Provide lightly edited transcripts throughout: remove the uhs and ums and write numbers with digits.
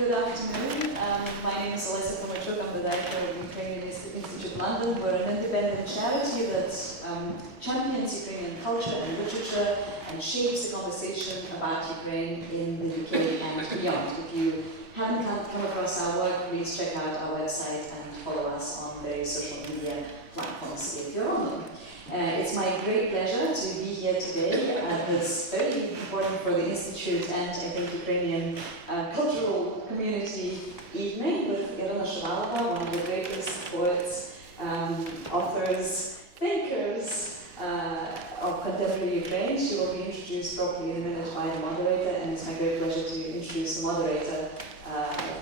Good afternoon. My name is Iryna Shuvalova. I'm the director of the Ukrainian Institute London. We're an independent charity that champions Ukrainian culture and literature and shapes the conversation about Ukraine in the UK and beyond. If you haven't come across our work, please check out our website and follow us on various social media platforms if you're on them. It's my great pleasure to be here today at this very important for the Institute and I think Ukrainian cultural community evening with Iryna Shuvalova, one of the greatest poets, authors, thinkers of contemporary Ukraine. She will be introduced properly in a minute by the moderator, and it's my great pleasure to introduce the moderator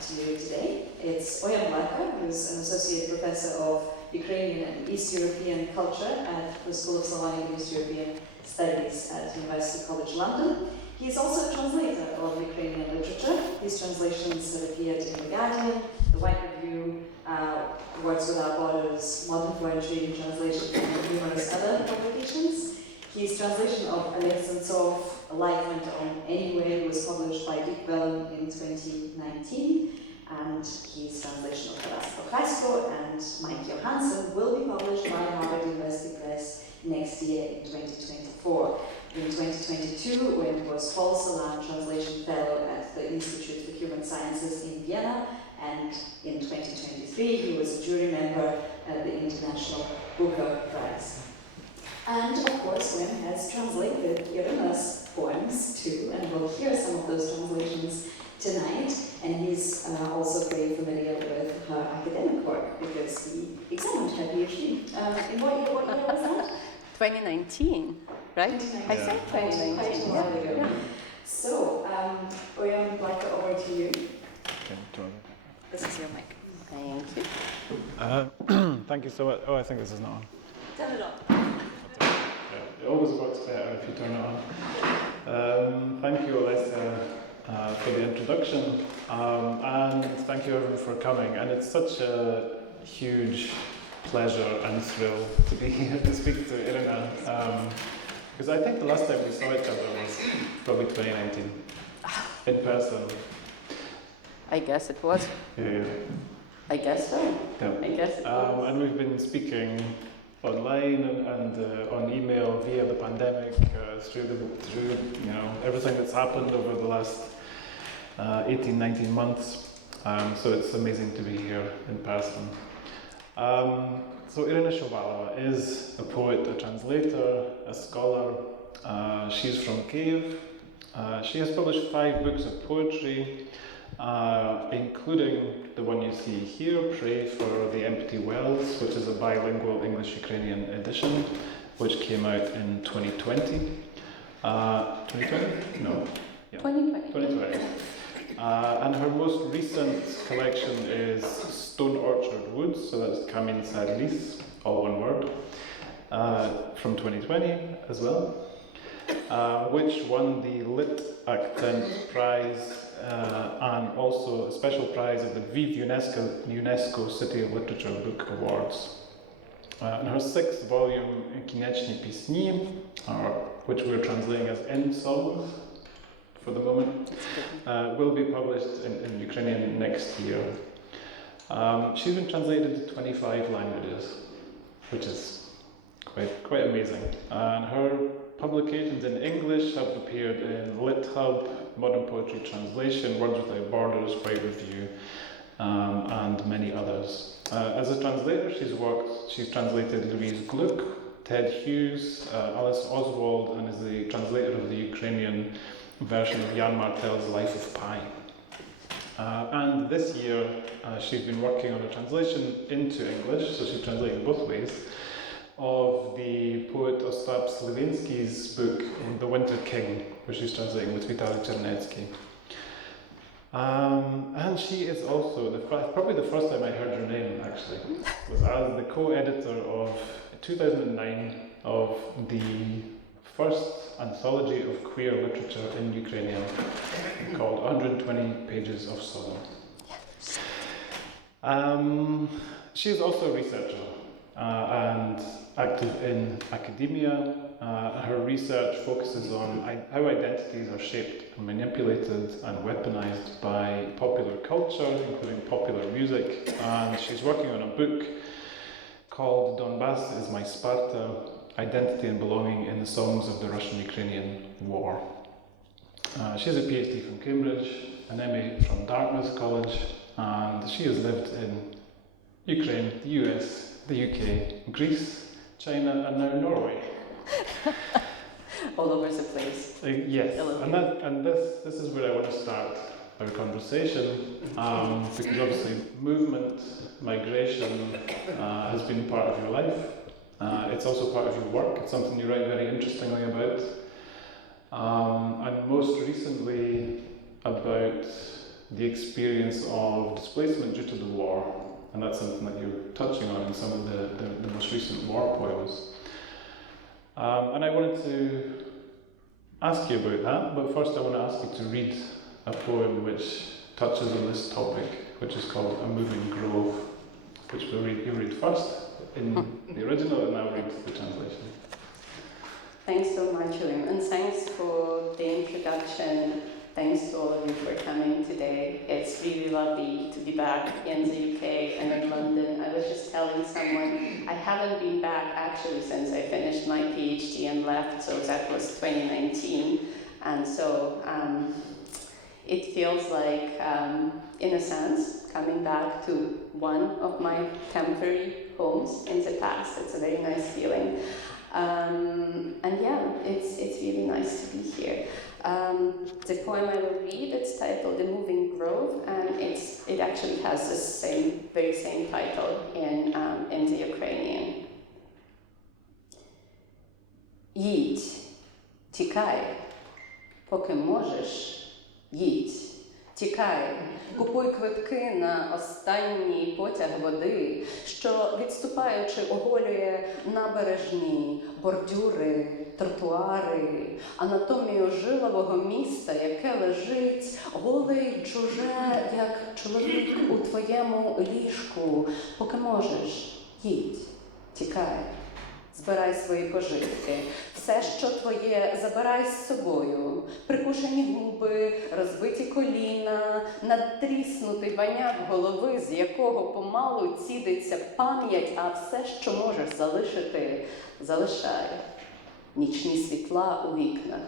to you today. It's Uilleam Blacker, who's an associate professor of Ukrainian and East European culture at the School of Slavonic and East European Studies at University College London. He is also a translator of Ukrainian literature. His translations have appeared in The Guardian, The White Review, Words Without Borders, Modern Poetry, Translation, and numerous other publications. His translation of Alexansov, A Life Went On Anyway, was published by Dick Vellum in 2019. And his translation of Taras Prochasko and Mike Johansson will be published by Harvard University Press next year in 2024. In 2022, when he was Paul Celan Translation Fellow at the Institute for Human Sciences in Vienna, and in 2023 he was a jury member at the International Booker Prize. And of course, Wim has translated Iryna's poems too, and we'll hear some of those translations tonight, and he's also very familiar with her academic work because he examined her PhD. In what year was that? 2019, right? 2019. I think 2019. Quite a while ago. Yeah. So, Uilleam Blacker, over to you. Okay, This is your mic. Thank you. thank you so much. Oh, I think this is not on. Turn it on. Yeah, it always works better if you turn it on. Thank you, Alessia, for the introduction, and thank you everyone for coming. And it's such a huge pleasure and thrill to be here to speak to Iryna, because I think the last time we saw each other was probably 2019 in person. I guess it was. Yeah. I guess so. Yeah. I guess it was. And we've been speaking online and on email via the pandemic, through you know everything that's happened over the last 18-19 months. So it's amazing to be here in person. So Iryna Shuvalova is a poet, a translator, a scholar. She's from Kyiv. She has published 5 books of poetry, including the one you see here, Pray for the Empty Wells, which is a bilingual English-Ukrainian edition, which came out in 2020. 2020? No. Yeah. 2020. And her most recent collection is Stoneorchardwoods, so that's Kamin Sadlis, all one word, from 2020 as well, which won the Lit Accent Prize and also a special prize of the Kyiv UNESCO City of Literature Book Awards. And her 6th volume, Konieczne Pісні, which we're translating as End Songs for the moment, will be published in Ukrainian next year. She's been translated to 25 languages, which is quite amazing. And her publications in English have appeared in Lit Hub, Modern Poetry Translation, Words Without Borders, White Review, and many others. As a translator, she's translated Louise Gluck, Ted Hughes, Alice Oswald, and is the translator of the Ukrainian version of Jan Martel's Life of Pi. And this year, she's been working on a translation into English, so she's translating both ways, of the poet Ostap Slivinsky's book, The Winter King, which she's translating with Vitaly Chernetsky. And she is also, probably the first time I heard her name actually, was as the co-editor of 2009 of the first anthology of queer literature in Ukrainian called 120 Pages of Sodom. She is also a researcher. and active in academia. Her research focuses on how identities are shaped and manipulated and weaponized by popular culture, including popular music. And she's working on a book called Donbass is My Sparta, Identity and Belonging in the Songs of the Russian-Ukrainian War. She has a PhD from Cambridge, an MA from Dartmouth College, and she has lived in Ukraine, the US, the UK, Greece, China, and now Norway. All over the place. Yes, and this is where I want to start our conversation, because obviously movement, migration has been part of your life. It's also part of your work. It's something you write very interestingly about. And most recently about the experience of displacement due to the war. And that's something that you're touching on in some of the most recent war poems. And I wanted to ask you about that, but first I want to ask you to read a poem which touches on this topic, which is called A Moving Grove, which you read first in the original, and I'll read the translation. Thanks so much, Uilleam, and thanks for the introduction. Thanks to all of you for coming today. It's really lovely to be back in the UK and in London. I was just telling someone I haven't been back actually since I finished my PhD and left, so that was 2019. And so it feels like, in a sense, coming back to one of my temporary homes in the past. It's a very nice feeling. And yeah, it's really nice to be here. The poem I will read, it's titled "The Moving Grove," and it actually has the very same title in the Ukrainian. Їдь, тікай, поки можеш, їдь, тікай, купуй квитки на останній потяг води, що, відступаючи, оголює набережні, бордюри, тротуари, анатомію жилового міста, яке лежить голе й чуже, як чоловік у твоєму ліжку. Поки можеш, їдь, тікай, збирай свої пожитки. Все, що твоє, забирай з собою. Прикушені губи, розбиті коліна, надтріснутий баняк голови, з якого помалу цідиться пам'ять, а все, що можеш залишити, залишай. Нічні світла у вікнах,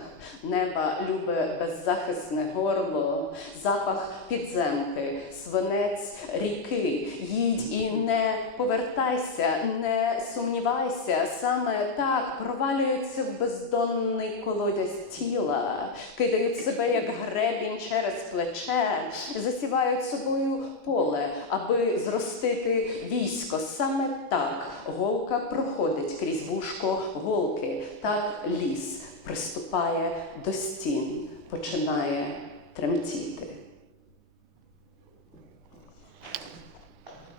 неба любе беззахисне горло, запах підземки, свинець ріки. Їдь і не повертайся, не сумнівайся, саме так провалюються в бездонний колодязь тіла, кидають себе, як гребінь через плече, засівають собою поле, аби зростити військо. Саме так голка проходить крізь вушко голки, так ліс приступає до стін, починає тремтіти.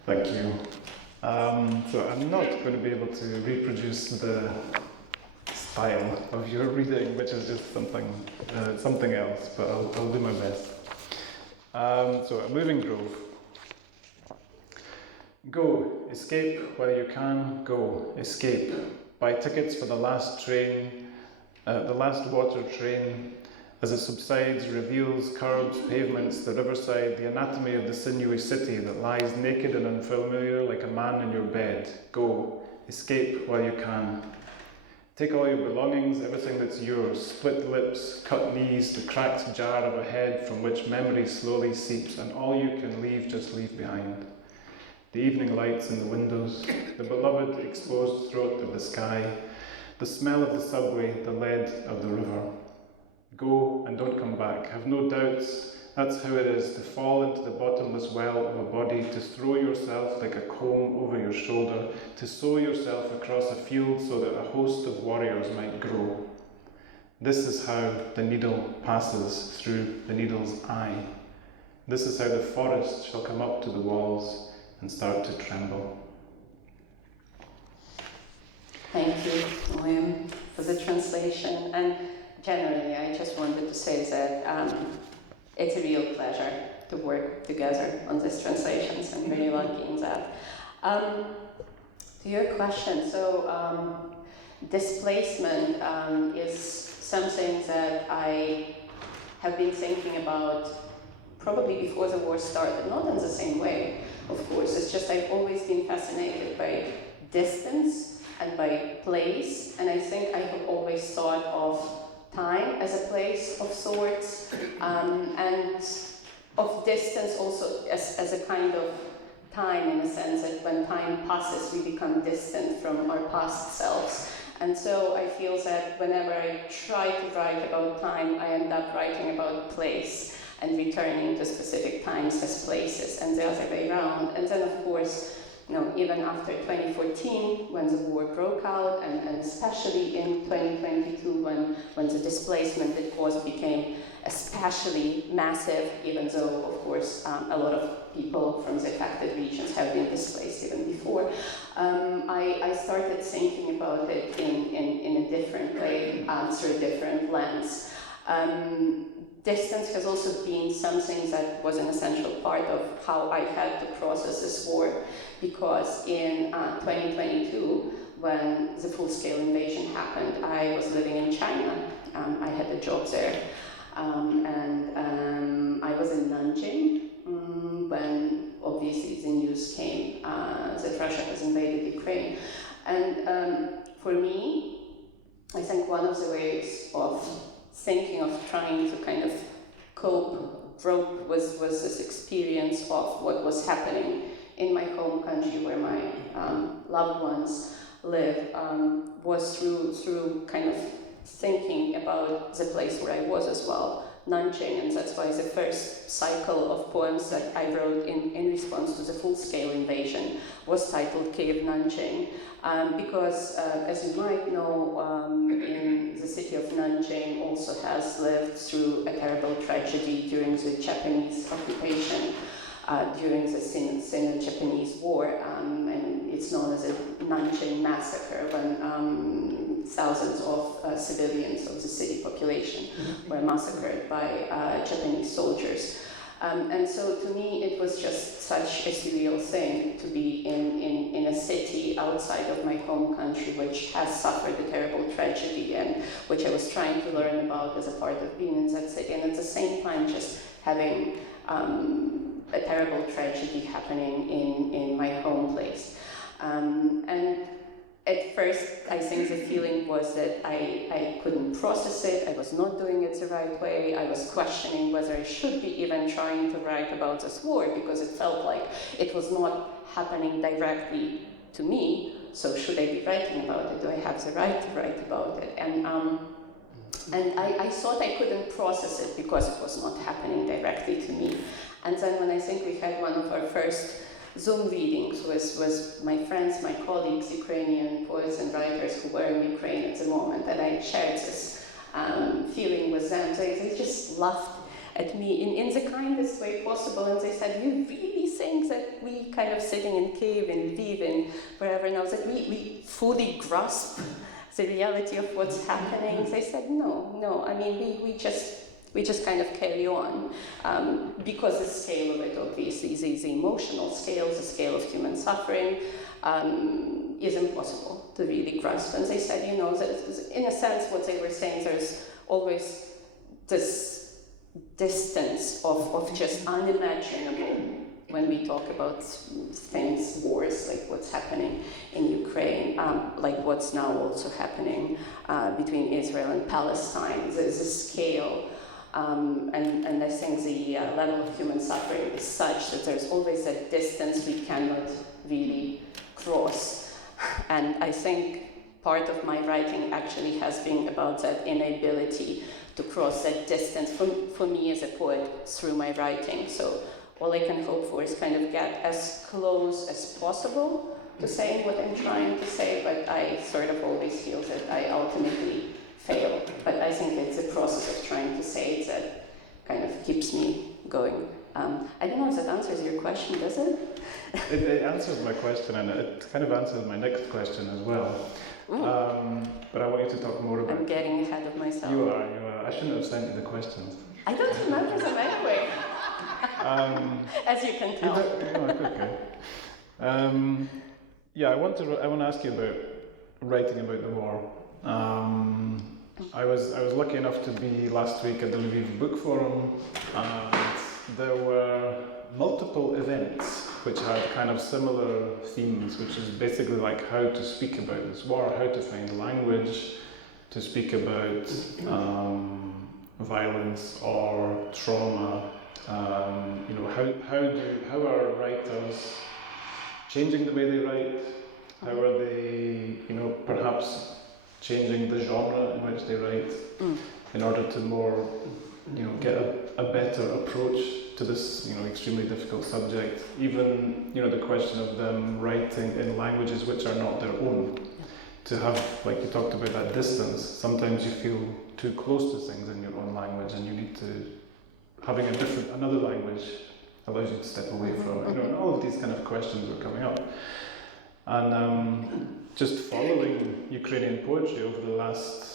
Thank you. So I'm not going to be able to reproduce the style of your reading, which is just something else, but I'll do my best. So A Moving Grove. Go, escape while you can, go, escape. Buy tickets for the last train, the last water train. As it subsides, reveals curbs, pavements, the riverside, the anatomy of the sinewy city that lies naked and unfamiliar like a man in your bed. Go, escape while you can. Take all your belongings, everything that's yours, split lips, cut knees, the cracked jar of a head from which memory slowly seeps, and all you can leave, just leave behind. The evening lights in the windows, the beloved exposed throat of the sky, the smell of the subway, the lead of the river. Go and don't come back. Have no doubts. That's how it is, to fall into the bottomless well of a body, to throw yourself like a comb over your shoulder, to sow yourself across a field so that a host of warriors might grow. This is how the needle passes through the needle's eye. This is how the forest shall come up to the walls and start to tremble. Thank you, Uilleam, for the translation. And generally, I just wanted to say that it's a real pleasure to work together on these translations. I'm very lucky in that. To your question, so displacement is something that I have been thinking about probably before the war started, not in the same way, of course. It's just I've always been fascinated by distance and by place, and I think I have always thought of time as a place of sorts, and of distance also as a kind of time, in a sense that when time passes we become distant from our past selves. And so I feel that whenever I try to write about time, I end up writing about place and returning to specific times as places, and the other way around. And then of course, even after 2014, when the war broke out, and especially in 2022, when the displacement it caused became especially massive, even though, of course, a lot of people from the affected regions have been displaced even before, I started thinking about it in a different way, through a different lens. Distance has also been something that was an essential part of how I had to process this war, because in 2022, when the full-scale invasion happened, I was living in China. I had a job there, and I was in Nanjing when obviously the news came that Russia has invaded Ukraine. And for me, I think one of the ways of thinking of trying to kind of rope was this experience of what was happening in my home country where my loved ones live, was through kind of thinking about the place where I was as well, Nanjing, and that's why the first cycle of poems that I wrote in response to the full-scale invasion was titled Kyiv Nanjing, because as you might know, in the city of Nanjing also has lived through a terrible tragedy during the Japanese occupation, during the Sino-Japanese War, and it's known as a Nanjing massacre, when thousands of civilians of the city population were massacred by Japanese soldiers. And so to me it was just such a surreal thing to be in a city outside of my home country which has suffered a terrible tragedy and which I was trying to learn about as a part of being in that city, and at the same time just having a terrible tragedy happening in my home place. And at first, I think the feeling was that I couldn't process it, I was not doing it the right way, I was questioning whether I should be even trying to write about this war, because it felt like it was not happening directly to me, so should I be writing about it? Do I have the right to write about it? And I thought I couldn't process it because it was not happening directly to me. And then when I think we had one of our first Zoom readings with my friends, my colleagues, Ukrainian poets and writers who were in Ukraine at the moment, and I shared this feeling with them. They just laughed at me in the kindest way possible, and they said, "You really think that we kind of sitting in Kyiv, in Lviv, and wherever now, that we fully grasp the reality of what's happening?" They said, no, I mean, we just kind of carry on, because the scale of it, obviously, the emotional scale, the scale of human suffering, is impossible to really grasp. And they said, that in a sense, what they were saying, there's always this distance of just unimaginable when we talk about things, wars, like what's happening in Ukraine, like what's now also happening between Israel and Palestine. There's a scale. And I think the level of human suffering is such that there's always a distance we cannot really cross. And I think part of my writing actually has been about that inability to cross that distance for me as a poet through my writing. So all I can hope for is kind of get as close as possible to saying what I'm trying to say, but I sort of always feel that I ultimately fail. But I think it's the process of trying to say it that kind of keeps me going. I don't know if that answers your question, does it? It answers my question, and it kind of answers my next question as well. But I want you to talk more about... I'm getting ahead of myself. You are. I shouldn't have sent you the questions. I don't remember them anyway. As you can tell. Okay. Yeah, I want to ask you about writing about the war. I was lucky enough to be last week at the Lviv Book Forum, and there were multiple events which had kind of similar themes, which is basically like how to speak about this war, how to find language to speak about violence or trauma. How are writers changing the way they write? How are they, perhaps changing the genre in which they write in order to more, get a better approach to this, extremely difficult subject? Even, the question of them writing in languages which are not their own. To have, like you talked about, that distance. Sometimes you feel too close to things in your own language, and you need to, having another language allows you to step away from it. And all of these kind of questions are coming up. And just following Ukrainian poetry over the last,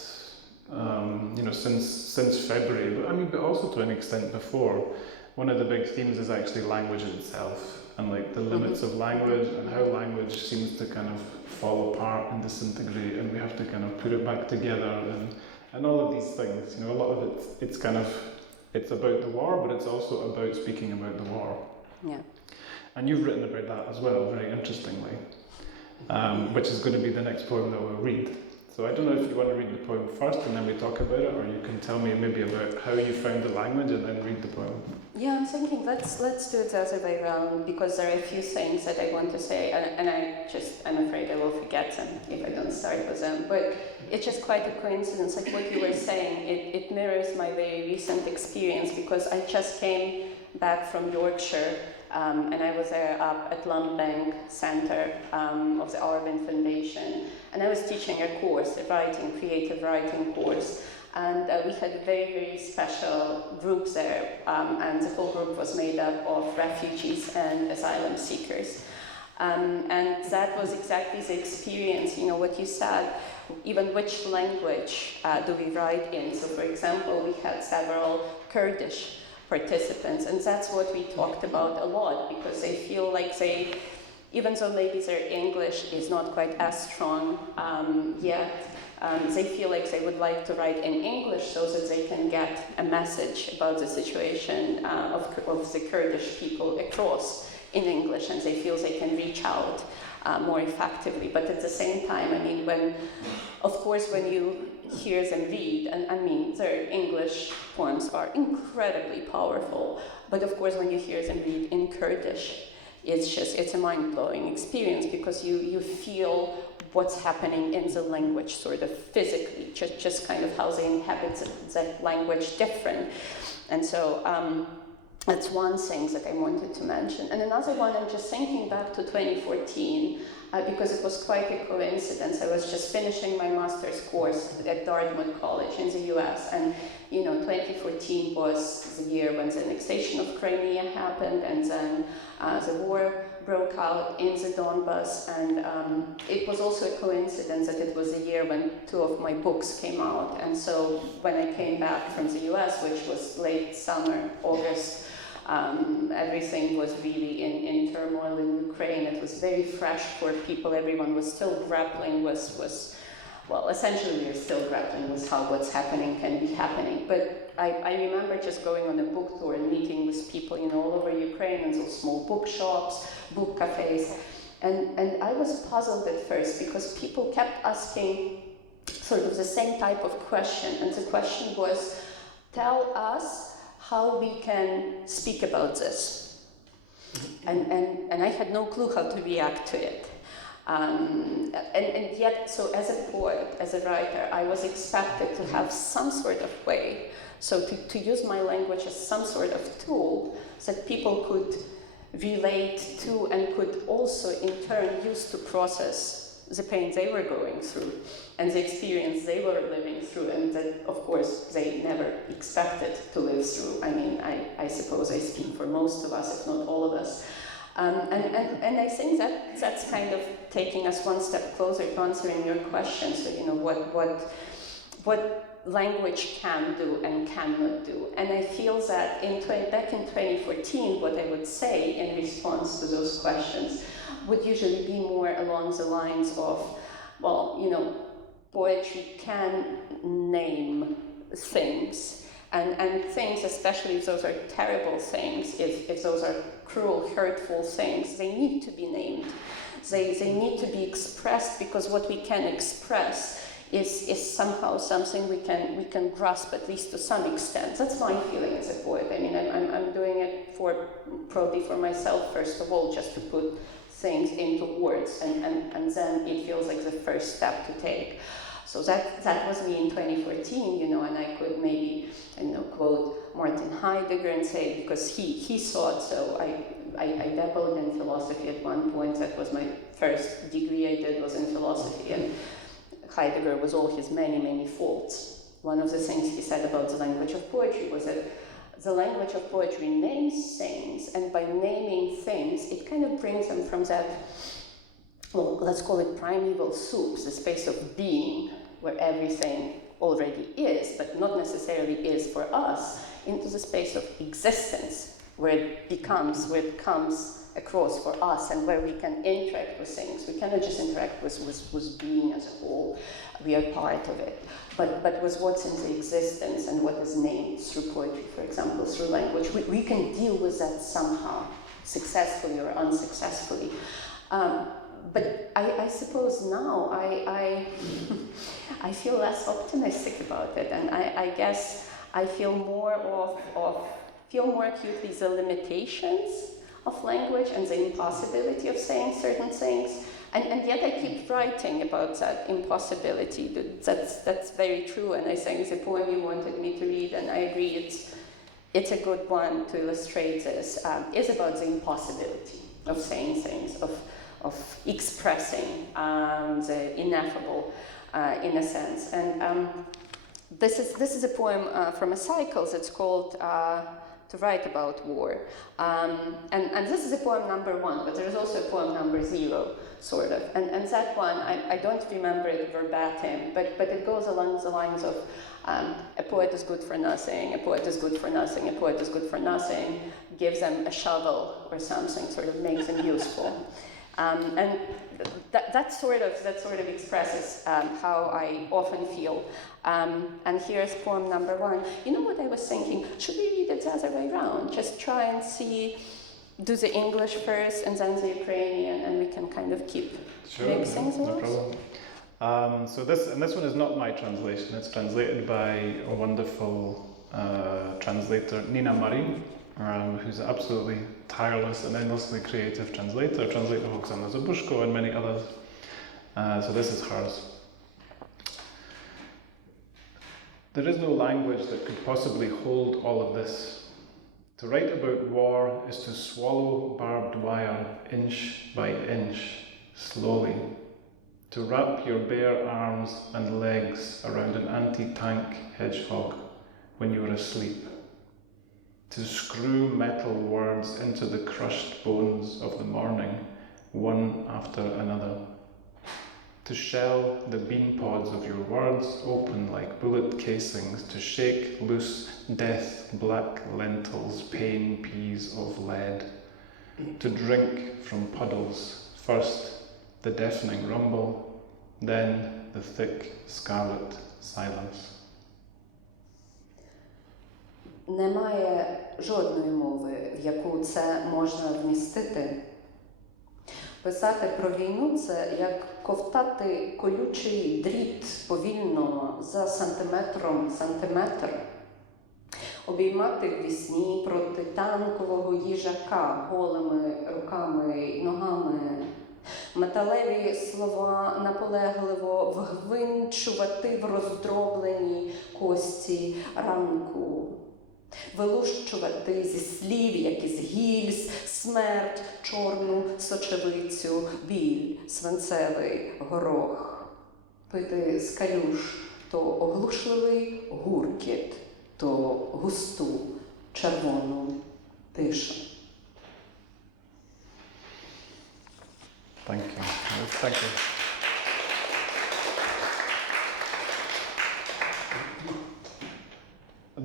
since February, but also to an extent before, one of the big themes is actually language itself, and like the limits of language, and how language seems to kind of fall apart and disintegrate, and we have to kind of put it back together, and all of these things. A lot of it, it's about the war, but it's also about speaking about the war. Yeah. And you've written about that as well, very interestingly, which is going to be the next poem that we'll read. So I don't know if you want to read the poem first and then we talk about it, or you can tell me maybe about how you found the language and then read the poem. Yeah, I'm thinking let's do it the other way around, because there are a few things that I want to say, and I'm afraid I will forget them if I don't start with them. But it's just quite a coincidence, like what you were saying. It mirrors my very recent experience, because I just came back from Yorkshire, and I was there up at Landbank Centre of the Arvin Foundation, and I was teaching a course, a creative writing course. And we had a very, very special group there, and the whole group was made up of refugees and asylum seekers. And that was exactly the experience, what you said, even which language do we write in. So for example, we had several Kurdish participants, and that's what we talked about a lot, because they feel like even though maybe their English is not quite as strong yet, they feel like they would like to write in English so that they can get a message about the situation of the Kurdish people across in English, and they feel they can reach out more effectively. But at the same time, when you hear them read, and their English poems are incredibly powerful, but of course when you hear them read in Kurdish, it's a mind-blowing experience, because you feel what's happening in the language sort of physically, just kind of how they inhabit that language different. And so that's one thing that I wanted to mention. And another one, I'm just thinking back to 2014, because it was quite a coincidence. I was just finishing my master's course at Dartmouth College in the US, and 2014 was the year when the annexation of Crimea happened, and then the war broke out in the Donbass, and it was also a coincidence that it was the year when two of my books came out. And so when I came back from the US, which was late summer, August, everything was really in turmoil in Ukraine. It was very fresh for people. Everyone was still grappling essentially we're still grappling with how what's happening can be happening. But I remember just going on a book tour and meeting with people, all over Ukraine, and those small bookshops, book cafes. And I was puzzled at first, because people kept asking sort of the same type of question. And the question was, tell us how we can speak about this. And I had no clue how to react to it. And yet, so as a poet, as a writer, I was expected to have some sort of way, so to use my language as some sort of tool that people could relate to and could also in turn use to process the pain they were going through and the experience they were living through, and that, of course, they never expected to live through. I suppose I speak for most of us, if not all of us. And I think that's kind of taking us one step closer to answering your question. So, what language can do and cannot do. And I feel that back in 2014, what I would say in response to those questions would usually be more along the lines of, well, you know, poetry can name things, and things, especially if those are terrible things, if those are cruel, hurtful things, they need to be named. They need to be expressed, because what we can express is somehow something we can grasp, at least to some extent. That's my feeling as a poet. I mean, I'm doing it probably for myself, first of all, just to put things into words, and then it feels like the first step to take. So that was me in 2014, you know, and I could maybe, you know, quote Martin Heidegger and say, because he thought so. I dabbled in philosophy at one point. That was my first degree I did, was in philosophy, and Heidegger, was all his many faults. One of the things he said about the language of poetry was that the language of poetry names things, and by naming things, it kind of brings them from that, well, let's call it primeval soups, the space of being, where everything already is, but not necessarily is for us, into the space of existence, where it comes across for us, and where we can interact with things. We cannot just interact with being as a whole. We are part of it. But with what's in the existence and what is named through poetry, for example, through language, we can deal with that somehow, successfully or unsuccessfully. But I suppose now I feel less optimistic about it, and I guess I feel more acutely the limitations of language and the impossibility of saying certain things, and yet I keep writing about that impossibility. That's very true, and I think the poem you wanted me to read, and I agree it's a good one to illustrate this, is about the impossibility of saying things, of expressing the ineffable in a sense. And this is a poem from a cycle that's called To Write About War. And this is a poem number 1, but there is also a poem number 0, sort of. And that one, I don't remember it verbatim, but it goes along the lines of a poet is good for nothing, a poet is good for nothing, a poet is good for nothing, gives them a shovel or something, sort of makes them useful. And that sort of expresses how I often feel. And here's poem number 1. You know what I was thinking? Should we read it the other way around? Just try and do the English first and then the Ukrainian, and we can kind of keep mixing those. No problem. So this one is not my translation. It's translated by a wonderful translator, Nina Murray, who's absolutely tireless and endlessly creative translator Oksana Zabushko and many others. So this is hers. There is no language that could possibly hold all of this. To write about war is to swallow barbed wire inch by inch, slowly. To wrap your bare arms and legs around an anti-tank hedgehog when you are asleep. To screw metal words into the crushed bones of the morning, one after another. To shell the bean pods of your words open like bullet casings, to shake loose death black lentils, pain peas of lead. To drink from puddles, first the deafening rumble, then the thick scarlet silence. Немає жодної мови, в яку це можна вмістити. Писати про війну – це як ковтати колючий дріт повільно за сантиметр. Обіймати ввісні протитанкового їжака голими руками й ногами. Металеві слова наполегливо вгвинчувати в роздроблені кості ранку. Вилущувати зі слів, як із гільз, смерть, чорну сочевицю, біль, свинцевий горох. Пити з калюш то оглушливий гуркіт, то густу червону тишу. Thank you. Thank you.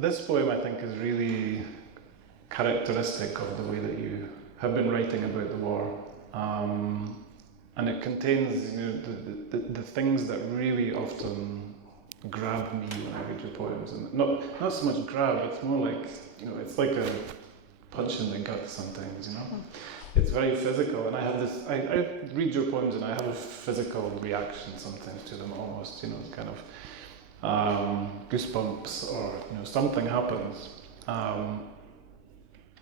this poem, I think, is really characteristic of the way that you have been writing about the war. And it contains, the things that really often grab me when I read your poems. And not so much grab, it's more like, it's like a punch in the gut sometimes, It's very physical, and I have this, I read your poems and I have a physical reaction sometimes to them almost, kind of goosebumps, or, something happens.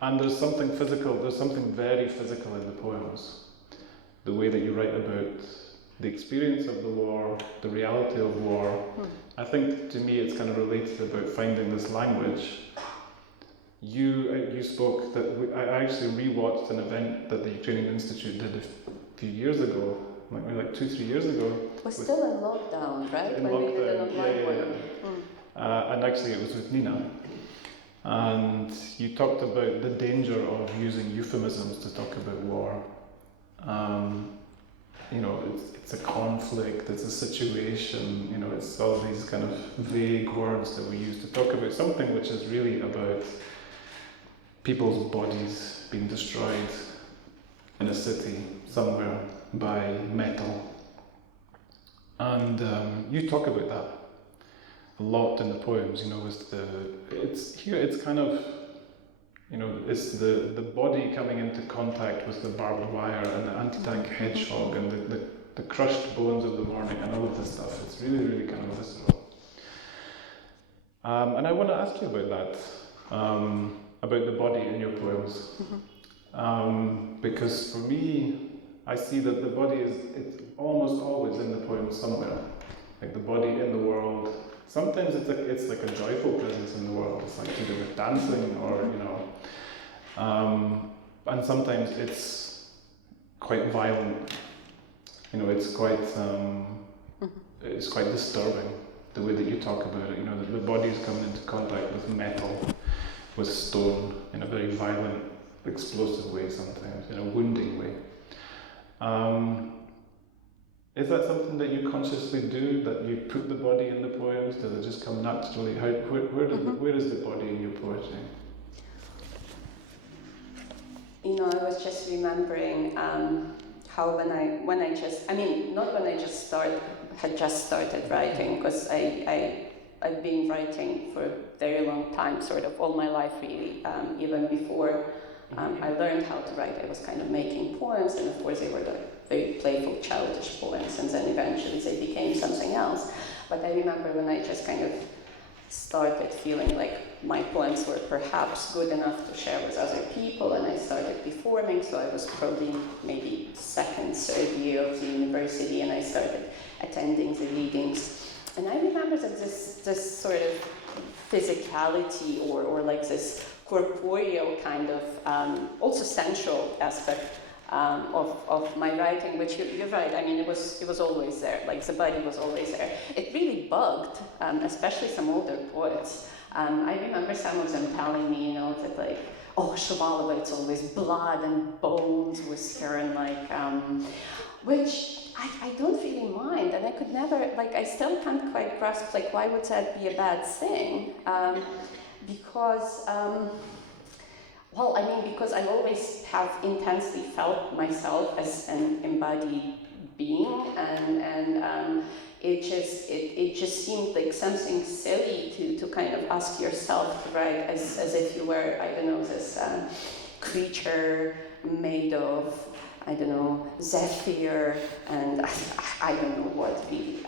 And there's something physical, there's something very physical in the poems. The way that you write about the experience of the war, the reality of war. I think, to me, it's kind of related about finding this language. You spoke that I actually rewatched an event that the Ukrainian Institute did a few years ago, maybe like 2-3 years ago. We're still in lockdown, right? In when lockdown, we did an online one. And actually it was with Nina. And you talked about the danger of using euphemisms to talk about war. It's a conflict, it's a situation, it's all these kind of vague words that we use to talk about something which is really about people's bodies being destroyed in a city somewhere by metal. And you talk about that a lot in the poems, it's kind of, it's the body coming into contact with the barbed wire and the anti-tank hedgehog and the crushed bones of the morning and all of this stuff. It's really, really kind of visceral. And I want to ask you about that. About the body in your poems, because for me, I see that the body it's almost always in the poem somewhere, like the body in the world. Sometimes it's like a joyful presence in the world. It's like to do with dancing, or and sometimes it's quite violent. It's quite disturbing the way that you talk about it. The body is coming into contact with metal, with stone, in a very violent, explosive way sometimes, in a wounding way. Is that something that you consciously do, that you put the body in the poems? Does it just come naturally? Where is the body in your poetry? I was just remembering how had just started writing, because I've been writing for a very long time, sort of all my life really. Even before I learned how to write, I was kind of making poems, and of course they were very playful, childish poems, and then eventually they became something else. But I remember when I just kind of started feeling like my poems were perhaps good enough to share with other people, and I started performing, so I was probably maybe second, third year of the university, and I started attending the readings. And I remember that this sort of physicality or like this corporeal kind of also sensual aspect of my writing, which you're right, I mean, it was always there, like the body was always there. It really bugged, especially some older poets. I remember some of them telling me, that like, oh, Shuvalova, it's always blood and bones with her, and like, which I don't really mind, and I could never, like, I still can't quite grasp, like, why would that be a bad thing? Because I always have intensely felt myself as an embodied being, and it just seemed like something silly to kind of ask yourself to write as if you were, I don't know, this creature made of, I don't know, zephyr, and I don't know what really.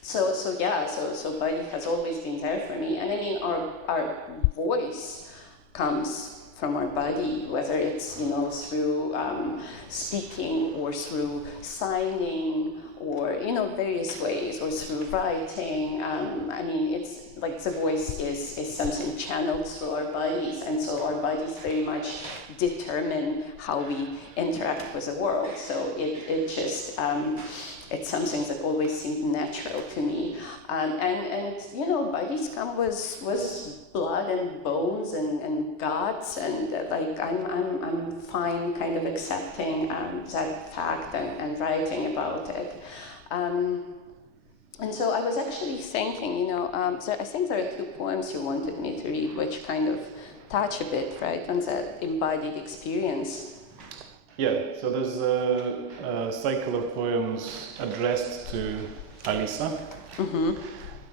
So body has always been there for me, and I mean our voice comes from our body, whether it's through speaking or through signing or various ways, or through writing. I mean, it's like the voice is something channeled through our bodies, and so our bodies very much determine how we interact with the world. So it just it's something that always seemed natural to me. And bodies come with blood and bones and guts, and like I'm fine kind of accepting that fact and writing about it. And so I was actually thinking, so I think there are 2 poems you wanted me to read, which kind of touch a bit, right, on that embodied experience. Yeah, so there's a cycle of poems addressed to Alisa. Mm-hmm.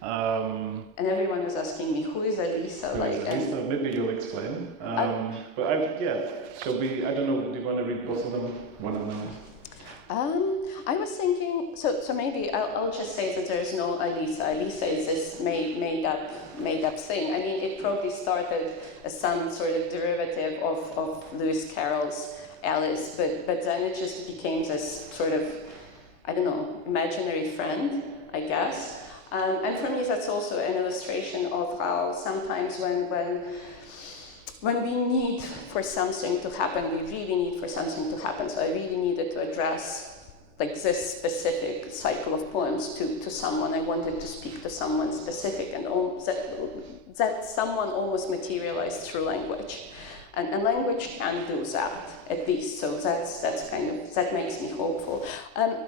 And everyone was asking me, who is Alisa? Alisa, maybe you'll explain. But I don't know, do you want to read both of them? One of them? I was thinking, so maybe I'll just say that there is no Alisa. Alisa is this made up thing. I mean, it probably started as some sort of derivative of Lewis Carroll's Alice, but then it just became this sort of, I don't know, imaginary friend, I guess. And for me, that's also an illustration of how sometimes when we need for something to happen, we really need for something to happen. So I really needed to address like this specific cycle of poems to someone. I wanted to speak to someone specific, and that someone almost materialized through language. And language can do that, at least. So that makes me hopeful.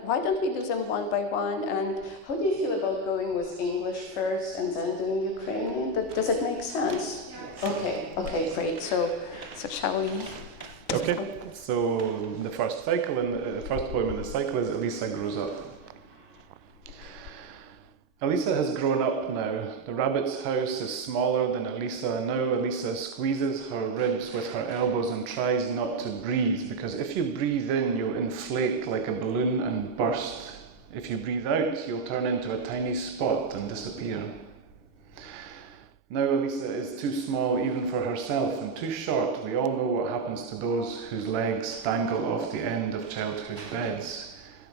Why don't we do them one by one? And how do you feel about going with English first and then doing Ukrainian? Does it make sense? Okay, great. So shall we? Okay. So the first cycle and the first poem in the cycle is Alisa Grows Up. Alisa has grown up now. The rabbit's house is smaller than Alisa, and now Alisa squeezes her ribs with her elbows and tries not to breathe, because if you breathe in, you'll inflate like a balloon and burst. If you breathe out, you'll turn into a tiny spot and disappear. Now Alisa is too small even for herself and too short. We all know what happens to those whose legs dangle off the end of childhood beds.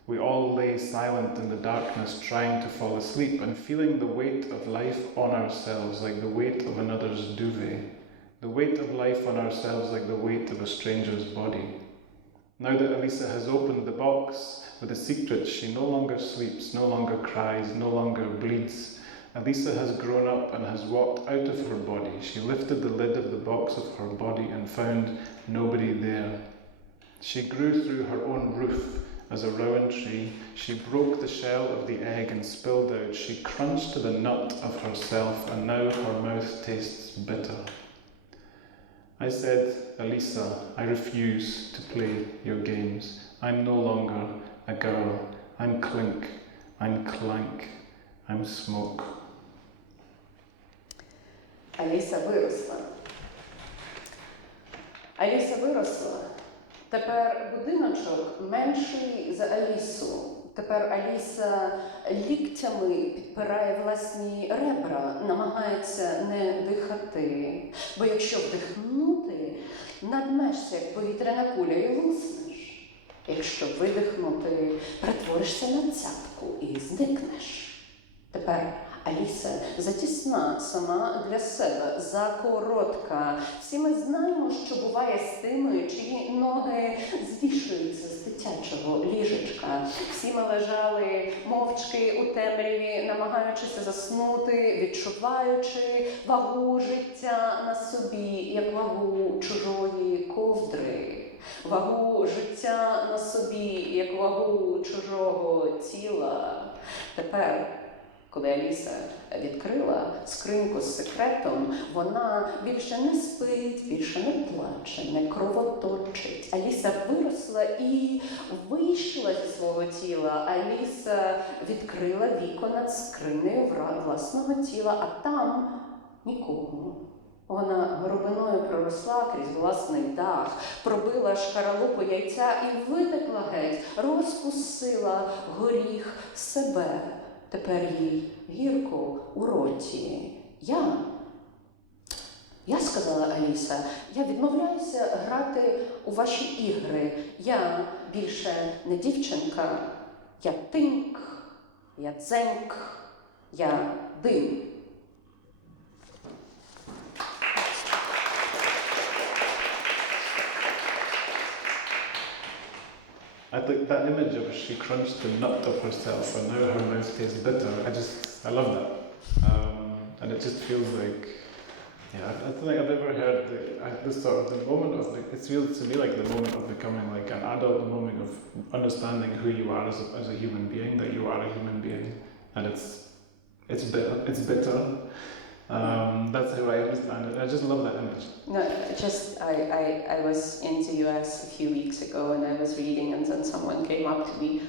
We all lay silent in the darkness, trying to fall asleep and feeling the weight of life on ourselves like the weight of another's duvet. The weight of life on ourselves like the weight of a stranger's body. Now that Alisa has opened the box with the secret, she no longer sleeps, no longer cries, no longer bleeds. Alisa has grown up and has walked out of her body. She lifted the lid of the box of her body and found nobody there. She grew through her own roof as a rowan tree. She broke the shell of the egg and spilled out. She crunched to the nut of herself, and now her mouth tastes bitter. I said, Alisa, I refuse to play your games. I'm no longer a girl. I'm clink. I'm clank. I'm smoke. Аліса виросла. Аліса виросла. Тепер будиночок менший за Алісу. Тепер Аліса ліктями підпирає власні ребра, намагається не дихати. Бо якщо вдихнути, надмешся, як повітряна куля, і луснеш. Якщо видихнути, перетворишся на цятку і зникнеш. Тепер Аліса затісна сама для себе, закоротка. Всі ми знаємо, що буває з тими, чиї ноги звішуються з дитячого ліжечка. Всі ми лежали мовчки у темряві, намагаючися заснути, відчуваючи вагу життя на собі, як вагу чужої ковдри. Вагу життя на собі, як вагу чужого тіла. Тепер, коли Аліса відкрила скриньку з секретом, вона більше не спить, більше не плаче, не кровоточить. Аліса виросла і вийшла зі свого тіла. Аліса відкрила віко над скринею власного тіла, а там нікого. Вона горобиною проросла крізь власний дах, пробила шкаралупу яйця і витекла геть, розкусила горіх себе. Тепер їй гірко у роті. Я сказала Аліса, я відмовляюся грати у ваші ігри. Я більше не дівчинка. Я тиньк, я дзеньк, я дим. I think that image of she crunched the nut of herself and now her mouth tastes bitter, I love that. And it just feels like, I don't think I've ever heard this sort of the moment of, it feels to me like the moment of becoming like an adult, the moment of understanding who you are as a human being, that you are a human being. and it's bitter. That's how I understand it. I just love that image. No, I was in the US a few weeks ago and I was reading, and then someone came up to me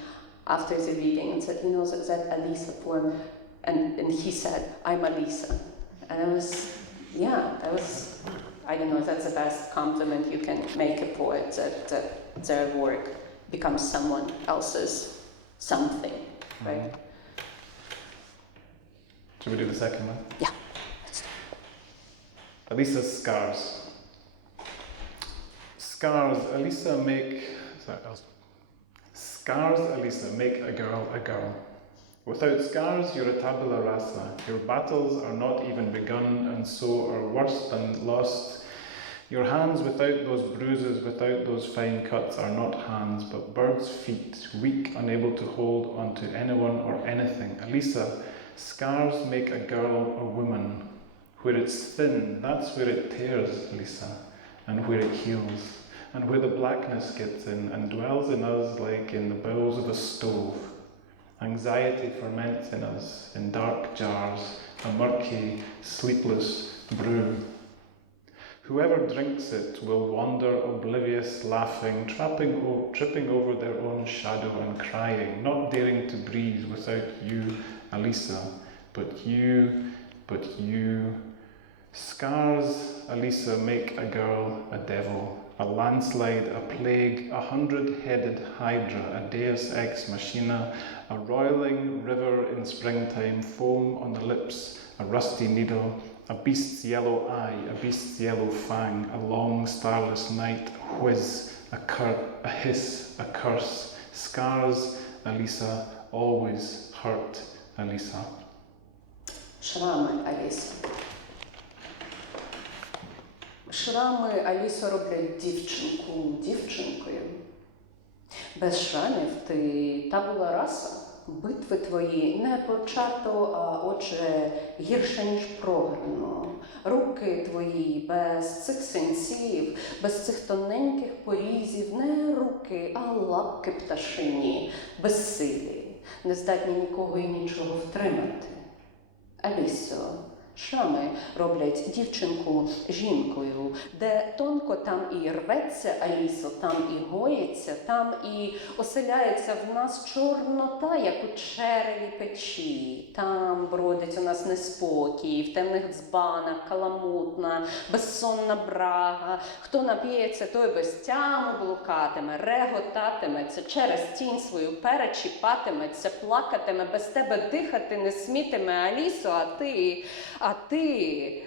after the reading and said, you know, that Alisa poem, and he said, I'm Alisa. And I don't know, that's the best compliment you can make a poet, that their work becomes someone else's something, right? Should we do the second one? Yeah. Alisa's scars. Scars, Alisa make a girl a girl. Without scars, you're a tabula rasa. Your battles are not even begun, and so are worse than lost. Your hands without those bruises, without those fine cuts, are not hands, but birds' feet, weak, unable to hold onto anyone or anything. Alisa, scars make a girl a woman. Where it's thin, that's where it tears, Alisa, and where it heals, and where the blackness gets in and dwells in us like in the bowels of a stove. Anxiety ferments in us in dark jars, a murky, sleepless brew. Whoever drinks it will wander oblivious, laughing, tripping over their own shadow and crying, not daring to breathe without you, Alisa, but you. Scars, Alisa, make a girl a devil, a landslide, a plague, 100-headed hydra, a deus ex machina, a roiling river in springtime, foam on the lips, a rusty needle, a beast's yellow eye, a beast's yellow fang, a long starless night, a whiz, a hiss, a curse. Scars, Alisa, always hurt, Alisa. Шрами, Алісо. Шрами, Алісо, роблять дівчинку дівчинкою. Без шрамів ти табула раса. Битви твої не почато, а отже гірше, ніж програно. Руки твої без цих синців, без цих тоненьких порізів, не руки, а лапки пташині, безсилі, не здатні нікого і нічого втримати. Алісо, шрами роблять дівчинку жінкою, де тонко там і рветься Алісо, там і гоїться, там і оселяється в нас чорнота, як у череві печі. Там бродить у нас неспокій, в темних дзбанах, каламутна, безсонна брага. Хто нап'ється, той без тяму блукатиме, реготатиметься, через тінь свою перечіпатиметься, плакатиме, без тебе дихати не смітиме, Алісо, а ти,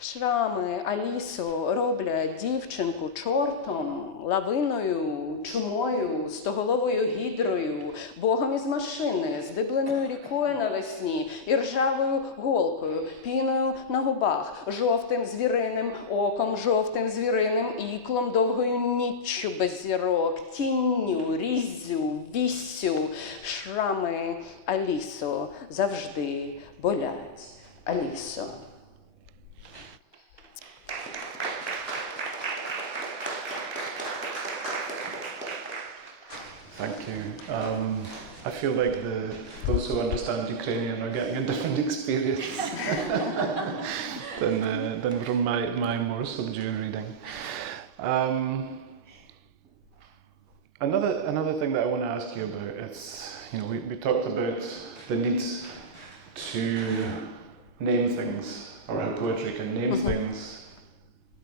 шрами, Алісо, роблять дівчинку чортом, лавиною, чумою, стоголовою гідрою, богом із машини, здибленою рікою навесні, і ржавою голкою, піною на губах, жовтим звіриним оком, жовтим звіриним іклом, довгою ніччю без зірок, тінню, різзю, віссю. Шрами, Алісо, завжди болять. Алісо. Thank you. I feel like those who understand Ukrainian are getting a different experience than from my more subdued reading. Another thing that I want to ask you about is, we talked about the need to name things, or how poetry can name things.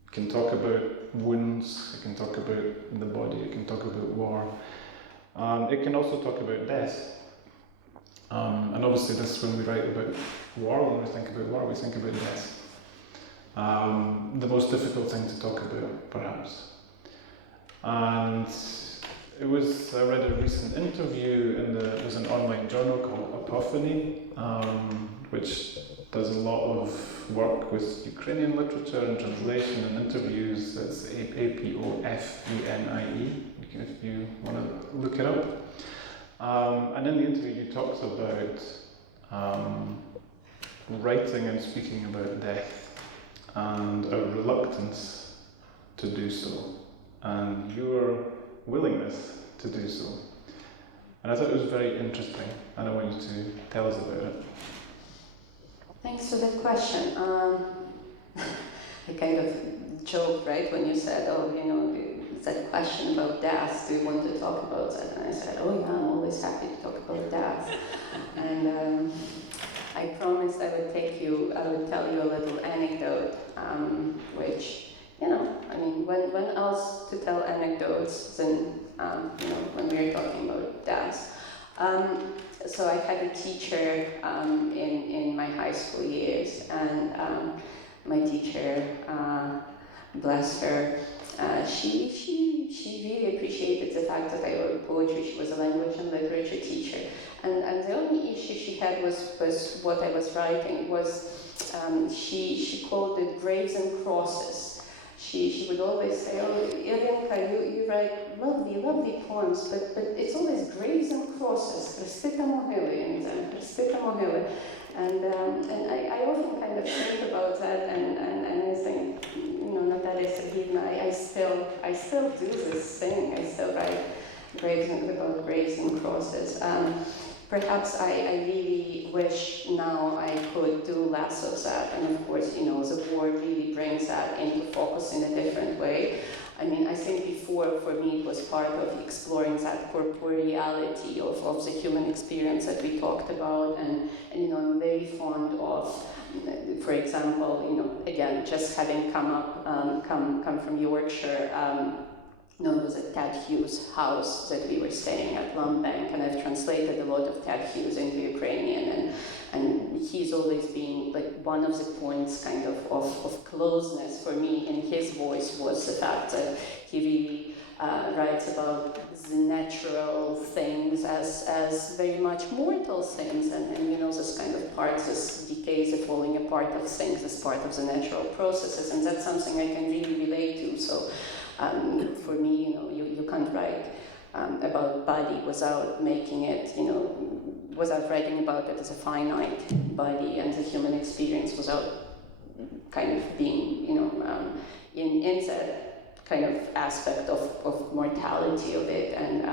It can talk about wounds, it can talk about the body, it can talk about war. It can also talk about death. And obviously when we write about war, when we think about war, we think about death. The most difficult thing to talk about, perhaps. And I read a recent interview there's an online journal called Apophany, which does a lot of work with Ukrainian literature and translation and interviews. That's Apophenie, if you want to look it up. And in the interview he talks about writing and speaking about death and a reluctance to do so, and your willingness to do so. And I thought it was very interesting. and I want you to tell us about it. Thanks for that question. I kind of joked, right, when you said, oh, you know, that question about death, do you want to talk about that? And I said, oh yeah, I'm always happy to talk about death. And I promised I would tell you a little anecdote, which, you know, I mean, when else to tell anecdotes than, you know, when we are talking about death. So I had a teacher in my high school years, and my teacher, bless her, she really appreciated the fact that I wrote poetry. She was a language and literature teacher, and the only issue she had was what I was writing was she called it graves and crosses. She would always say, oh, Iryna, you write lovely poems, but it's always graves and crosses, Prestita Mohili, and I often kind of think about that, and I think, you know, Natalia Sergeyevna, I still do this thing. I still write about graves and crosses. Perhaps I really wish now I could do less of that, and of course, you know, the war really brings that into focus in a different way. I mean, I think before, for me, it was part of exploring that corporeality of the human experience that we talked about, and you know, I'm very fond of, for example, you know, again, just having come from Yorkshire, you know, it was at Ted Hughes' house that we were staying at Lumbank, and I've translated a lot of Ted Hughes into Ukrainian, and he's always been like one of the points kind of closeness for me in his voice was the fact that he really writes about the natural things as very much mortal things, and you know, this kind of parts, this decay, the falling apart of things as part of the natural processes, and that's something I can really relate to. So for me, you know, you can't write about body without making it, you know, without writing about it as a finite body and the human experience, without kind of being, you know, in that kind of aspect of mortality of it, and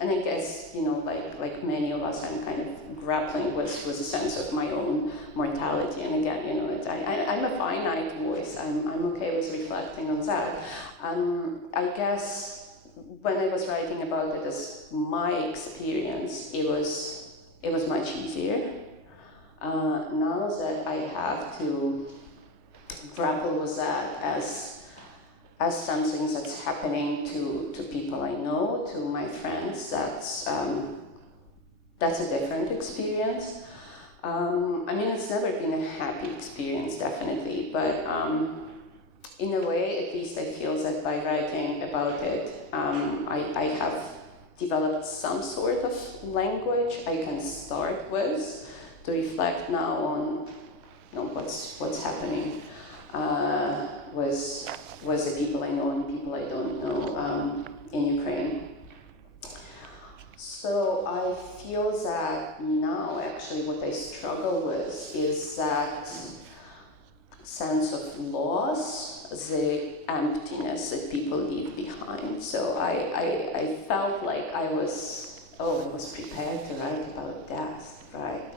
I guess, you know, like many of us, I'm kind of grappling with a sense of my own mortality, and again, you know, I'm a finite voice. I'm okay with reflecting on that. I guess when I was writing about it as my experience, it was much easier. Now that I have to grapple with that as something that's happening to people I know, to my friends, that's a different experience. I mean, it's never been a happy experience, definitely, but in a way, at least I feel that by writing about it, I have developed some sort of language I can start with to reflect now on, you know, what's happening with the people I know and people I don't know in Ukraine. So I feel that now, actually, what I struggle with is that sense of loss, the emptiness that people leave behind. So I felt like I was prepared to write about death, right?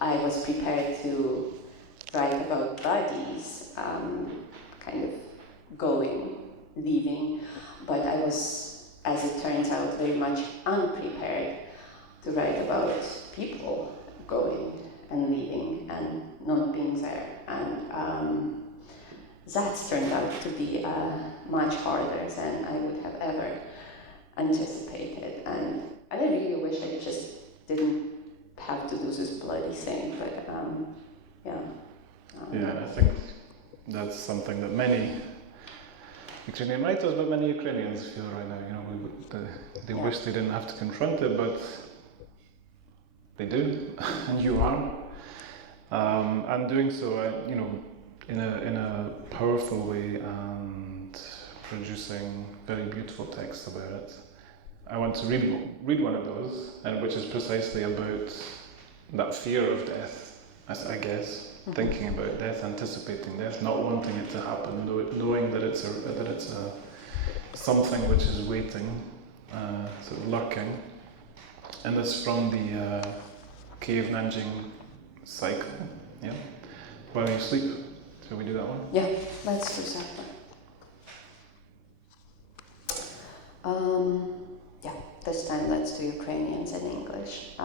I was prepared to write about bodies, kind of going, leaving, but I was, as it turns out, very much unprepared to write about people going and leaving and not being there, and that's turned out to be much harder than I would have ever anticipated, and I really wish I just didn't have to do this bloody thing, but yeah. Yeah, I think that's something that many Ukrainian writers, but many Ukrainians feel right now. You know, they wish they didn't have to confront it, but they do, and you are. And doing so, you know, in a powerful way, and producing very beautiful text about it. I want to read one of those, and which is precisely about that fear of death, I guess. Thinking about death, anticipating death, not wanting it to happen, knowing that it's something which is waiting, sort of lurking. and that's from the Kyiv Nanjing cycle. Yeah. While you sleep. Shall we do that one? Yeah, let's do that one. Yeah, this time let's do Ukrainians and English.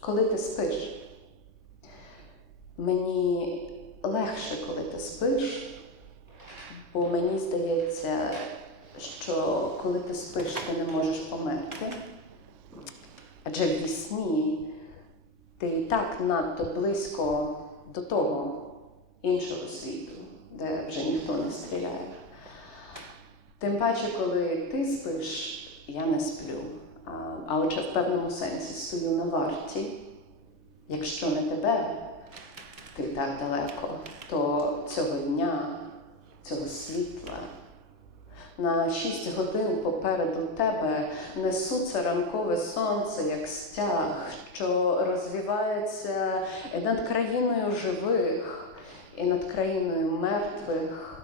Коли ти спиш? Мені легше, коли ти спиш, бо мені здається, що коли ти спиш, ти не можеш померти. Адже в вісні ти і так надто близько до того іншого світу, де вже ніхто не стріляє. Тим паче, коли ти спиш, я не сплю. А отже, в певному сенсі стою на варті. Якщо не тебе, ти так далеко, то цього дня, цього світла, на 6 годин попереду тебе несуться ранкове сонце, як стяг, що розвівається і над країною живих, і над країною мертвих.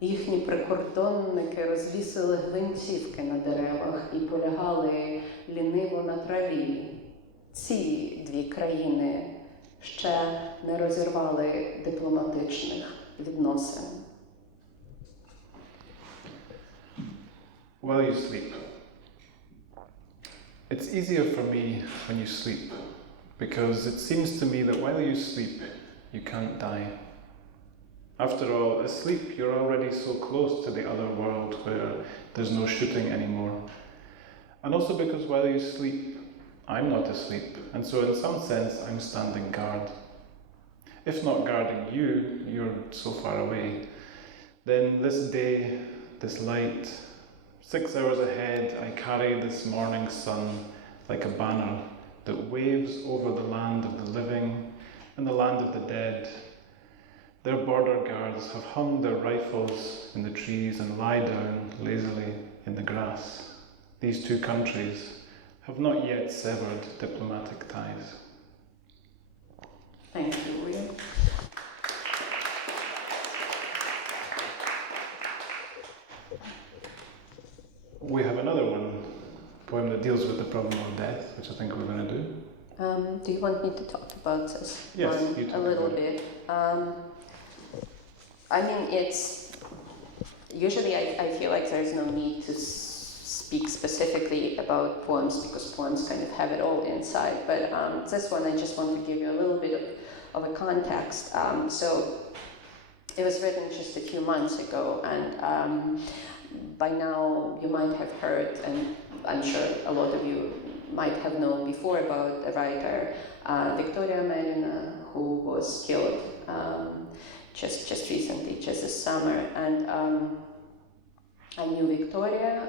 Їхні прикордонники розвісили гвинтівки на деревах і полягали ліниво на траві. Ці дві країни ще не розірвали дипломатичних відносин. While you sleep. It's easier for me when you sleep, because it seems to me that while you sleep, you can't die. After all, asleep, you're already so close to the other world where there's no shooting anymore. And also because while you sleep, I'm not asleep, and so in some sense, I'm standing guard. If not guarding you, you're so far away. Then this day, this light, 6 hours ahead, I carry this morning sun like a banner that waves over the land of the living and the land of the dead. Their border guards have hung their rifles in the trees and lie down lazily in the grass. These two countries have not yet severed diplomatic ties. Thank you, Uilleam. We have another one, poem that deals with the problem of death, which I think we're going to do. Do you want me to talk about this Yes, one you talk a little about bit? I mean, it's usually I feel like there's no need to speak specifically about poems because poems kind of have it all inside. But this one, I just want to give you a little bit of a context. So it was written just a few months ago, and by now you might have heard, and I'm sure a lot of you might have known before about a writer, Victoria Melina, who was killed just recently, just this summer. And I knew Victoria,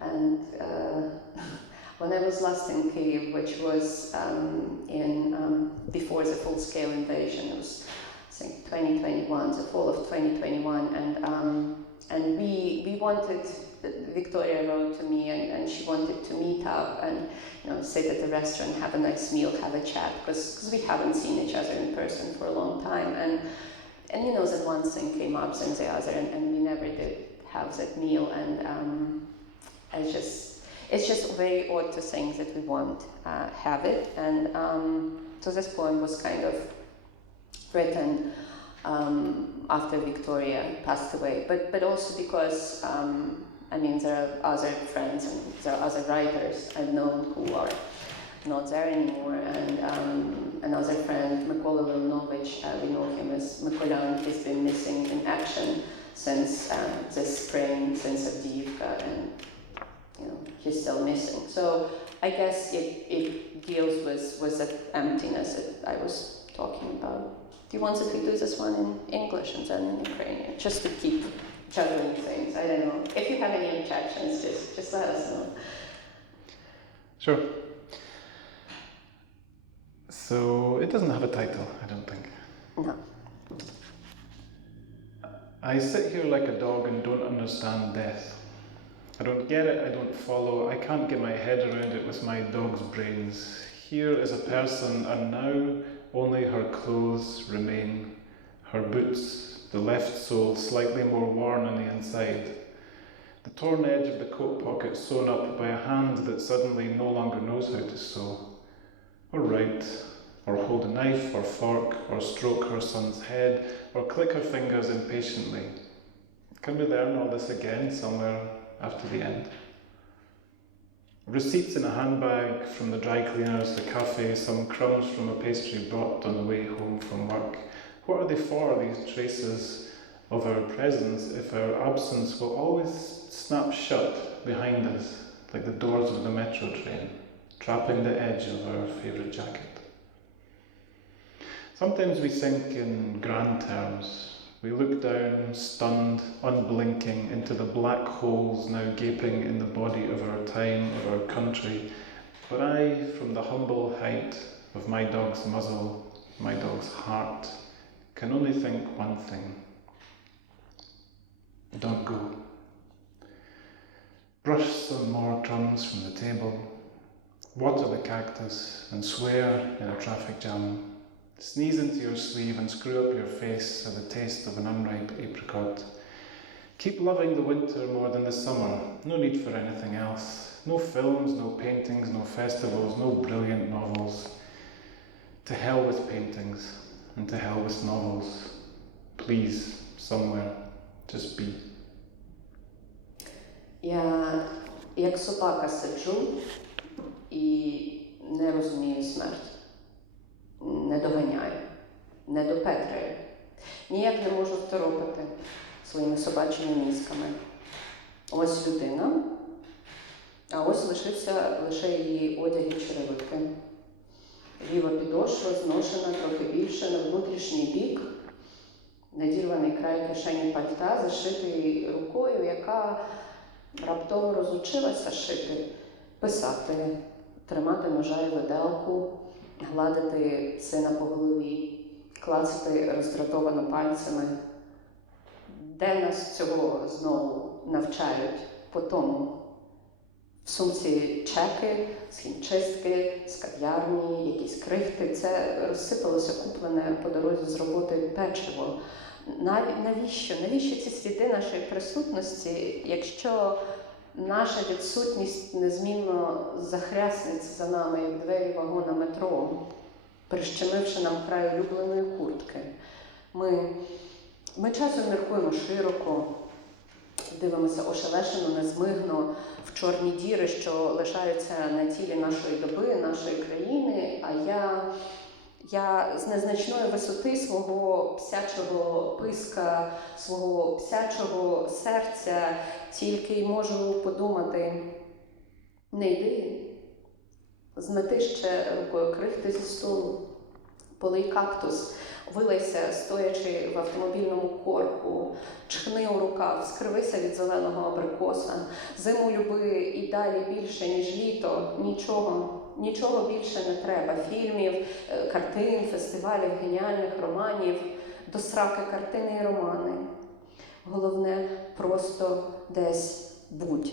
and when I was last in Kyiv, which was before the full-scale invasion, it was I think 2021, the fall of 2021, and we wanted. Victoria wrote to me, and she wanted to meet up and sit at the restaurant, have a nice meal, have a chat, because we haven't seen each other in person for a long time, and that one thing came up and the other, and we never did have that meal, and it's just very odd to think that we won't have it, and so this poem was kind of written after Victoria passed away, but also because there are other friends and there are other writers I've known who are not there anymore, and another friend, Mykola Lilnovich, we know him as Mykolan, has been missing in action since this spring, since Avdiivka, and he's still missing. So I guess it deals with that emptiness that I was talking about. Do you want to do this one in English and then in Ukrainian, just to keep juggling things? I don't know. If you have any objections, just let us know. Sure. So it doesn't have a title, I don't think. No. I sit here like a dog and don't understand death. I don't get it, I don't follow, I can't get my head around it with my dog's brains. Here is a person, and now only her clothes remain, her boots, the left sole slightly more worn on the inside. The torn edge of the coat pocket sewn up by a hand that suddenly no longer knows how to sew, or write, or hold a knife or fork, or stroke her son's head, or click her fingers impatiently. Can we learn all this again somewhere after the end? Receipts in a handbag from the dry cleaners, the cafe, some crumbs from a pastry brought on the way home from work. What are they for, these traces of our presence, if our absence will always snap shut behind us, like the doors of the metro train, trapping the edge of our favourite jacket? Sometimes we think in grand terms. We look down, stunned, unblinking, into the black holes now gaping in the body of our time, of our country. But I, from the humble height of my dog's muzzle, my dog's heart, can only think one thing. Don't go. Brush some more crumbs from the table, water the cactus, and swear in a traffic jam. Sneeze into your sleeve and screw up your face at the taste of an unripe apricot. Keep loving the winter more than the summer. No need for anything else. No films, no paintings, no festivals, no brilliant novels. To hell with paintings and to hell with novels. Please, somewhere, just be. Я як собака сиджу і не розумію смерть. Не доганяю, не допетрюю. Ніяк не можу второпати своїми собачими мізками. Ось людина, а ось лишився лише її одяг і черевики. Ліва підошва зношена трохи більше на внутрішній бік, надірваний край кишені пальта, зашитий рукою, яка раптово розучилася шити, писати, тримати ножа і виделку, гладити сина по голові, клацати роздратовано пальцями. Де нас цього знову навчають? По тому. В сумці чеки, з хімчистки, з кав'ярні, якісь крихти. Це розсипалося куплене по дорозі з роботи печиво. Навіщо? Навіщо ці сліди нашої присутності, якщо наша відсутність незмінно захрясниться за нами, як двері вагона метро, прищемивши нам край улюбленої куртки? Ми часом міркуємо широко, дивимося ошелешено, незмигно в чорні діри, що лишаються на тілі нашої доби, нашої країни, а я з незначної висоти свого псячого писка, свого псячого серця тільки й можу подумати: не йди, змети ще рукою крихти зі столу, полий кактус, вилайся, стоячи в автомобільному корку, чхни у рукав, скривися від зеленого абрикоса, зиму люби і далі більше, ніж літо, нічого більше не треба. Фільмів, картин, фестивалів, геніальних романів, до сраки картини і романи. Головне, просто десь будь.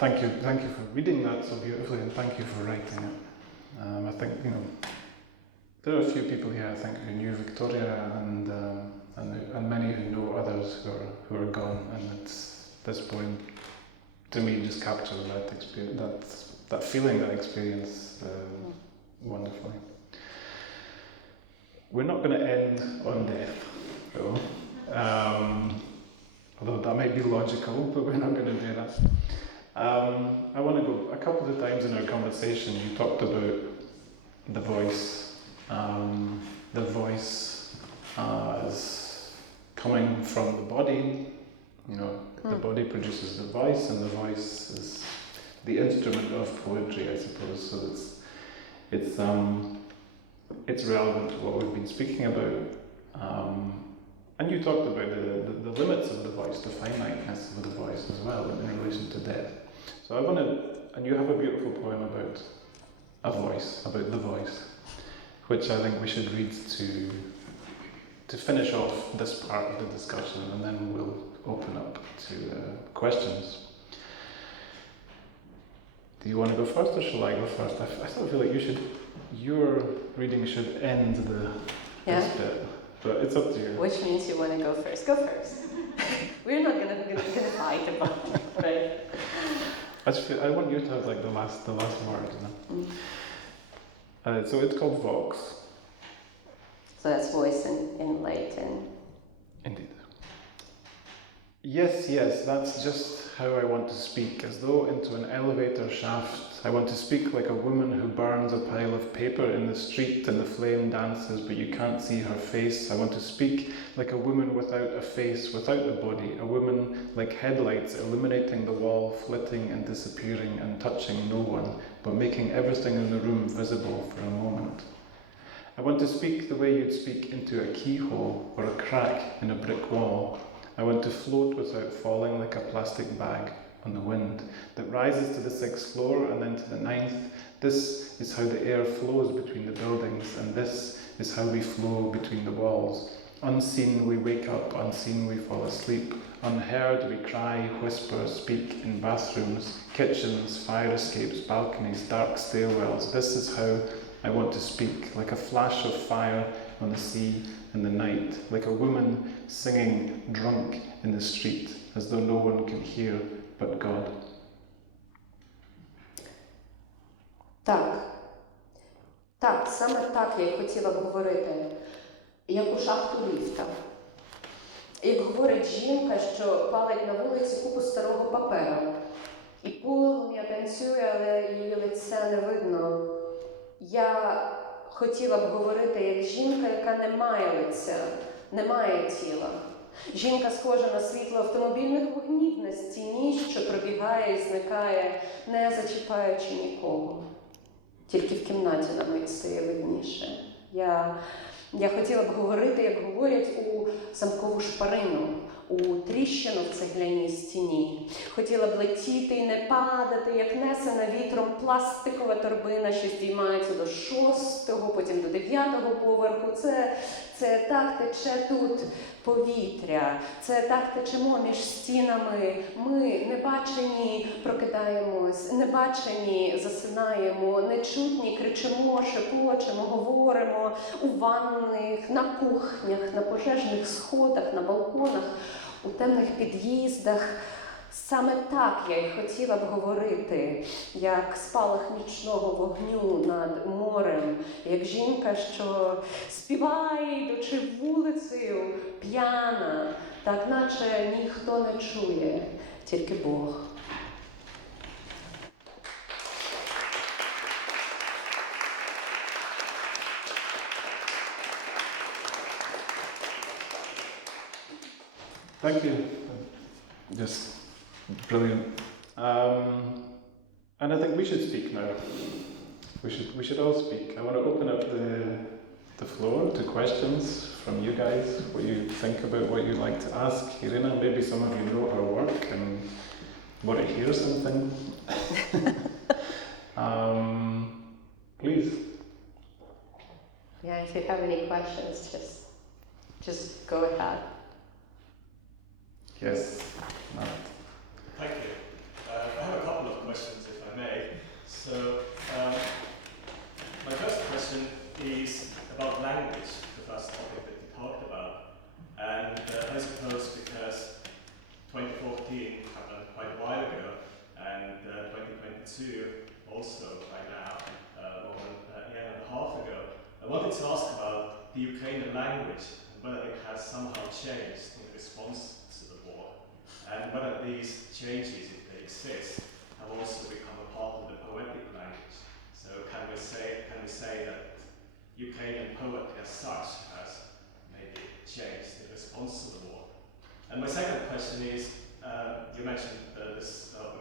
Thank you for reading that so beautifully, and thank you for writing it. I think, there are a few people here, I think, who knew Victoria, and many who know others who are gone, and this poem, to me, just captures that experience, that feeling, that experience wonderfully. We're not going to end on death, though. Although that might be logical, but we're not going to do that. I want to go, a couple of times in our conversation you talked about the voice as coming from the body, the body produces the voice, and the voice is the instrument of poetry, I suppose, so it's relevant to what we've been speaking about. And you talked about the limits of the voice, the finiteness of the voice as well in relation to death. So and you have a beautiful poem about a voice, about the voice, which I think we should read to finish off this part of the discussion, and then we'll open up to questions. Do you want to go first or shall I go first? I still feel like your reading should end this bit, but it's up to you. Which means you want to go first. Go first. We're not gonna fight about it, right? I want you to have like the last word. You know? So it's called Vox. So that's voice in Latin. Indeed. Yes, that's just how I want to speak, as though into an elevator shaft. I want to speak like a woman who burns a pile of paper in the street and the flame dances, but you can't see her face. I want to speak like a woman without a face, without a body, a woman like headlights illuminating the wall, flitting and disappearing and touching no one, but making everything in the room visible for a moment. I want to speak the way you'd speak into a keyhole or a crack in a brick wall. I want to float without falling like a plastic bag on the wind that rises to the 6th floor and then to the 9th. This is how the air flows between the buildings, and this is how we flow between the walls. Unseen we wake up, unseen we fall asleep. Unheard we cry, whisper, speak in bathrooms, kitchens, fire escapes, balconies, dark stairwells. This is how I want to speak, like a flash of fire on the sea in the night, like a woman singing drunk in the street, as though no one can hear but God. Так, саме так я й хотіла б говорити, як у шахту ліфта. Як говорить жінка, що палить на вулиці купу старого паперу. І полум'я танцює, але її лиця не видно. Я хотіла б говорити як жінка, яка не має лиця, не має тіла. Жінка схожа на світло автомобільних вогнів на стіні, що пробігає і зникає, не зачіпаючи нікого. Тільки в кімнаті на мить стає видніше. Я хотіла б говорити, як говорять у замкову шпарину, у тріщину в цегляній стіні. Хотіла б летіти і не падати, як несена вітром пластикова торбина, що здіймається до 6-го, потім до 9-го поверху. Це так тече тут повітря, це так течемо між стінами. Ми небачені прокидаємось, небачені засинаємо, нечутні кричимо, шепочемо, говоримо у ванних, на кухнях, на пожежних сходах, на балконах, у темних під'їздах. Саме так я й хотіла б говорити, як спалах нічного вогню над морем, як жінка, що співає, йдучи вулицею, п'яна, так наче ніхто не чує, тільки Бог. Thank you. Just brilliant. And I think we should speak now. We should all speak. I want to open up the floor to questions from you guys, what you think about, what you'd like to ask Iryna. Maybe some of you know her work and want to hear something. Please. Yeah, if you have any questions, just go ahead. Yes. Thank you. I have a couple of questions, if I may. So, my first question is about language, the first topic that you talked about. And I suppose because 2014 happened quite a while ago, and 2022 also right now, more than a year and a half ago, I wanted to ask about the Ukrainian language and whether it has somehow changed in response to the war, and whether these changes, if they exist, have also become a part of the poetic language. So can we say that Ukrainian poetry as such has maybe changed in response to the war? And my second question is, you mentioned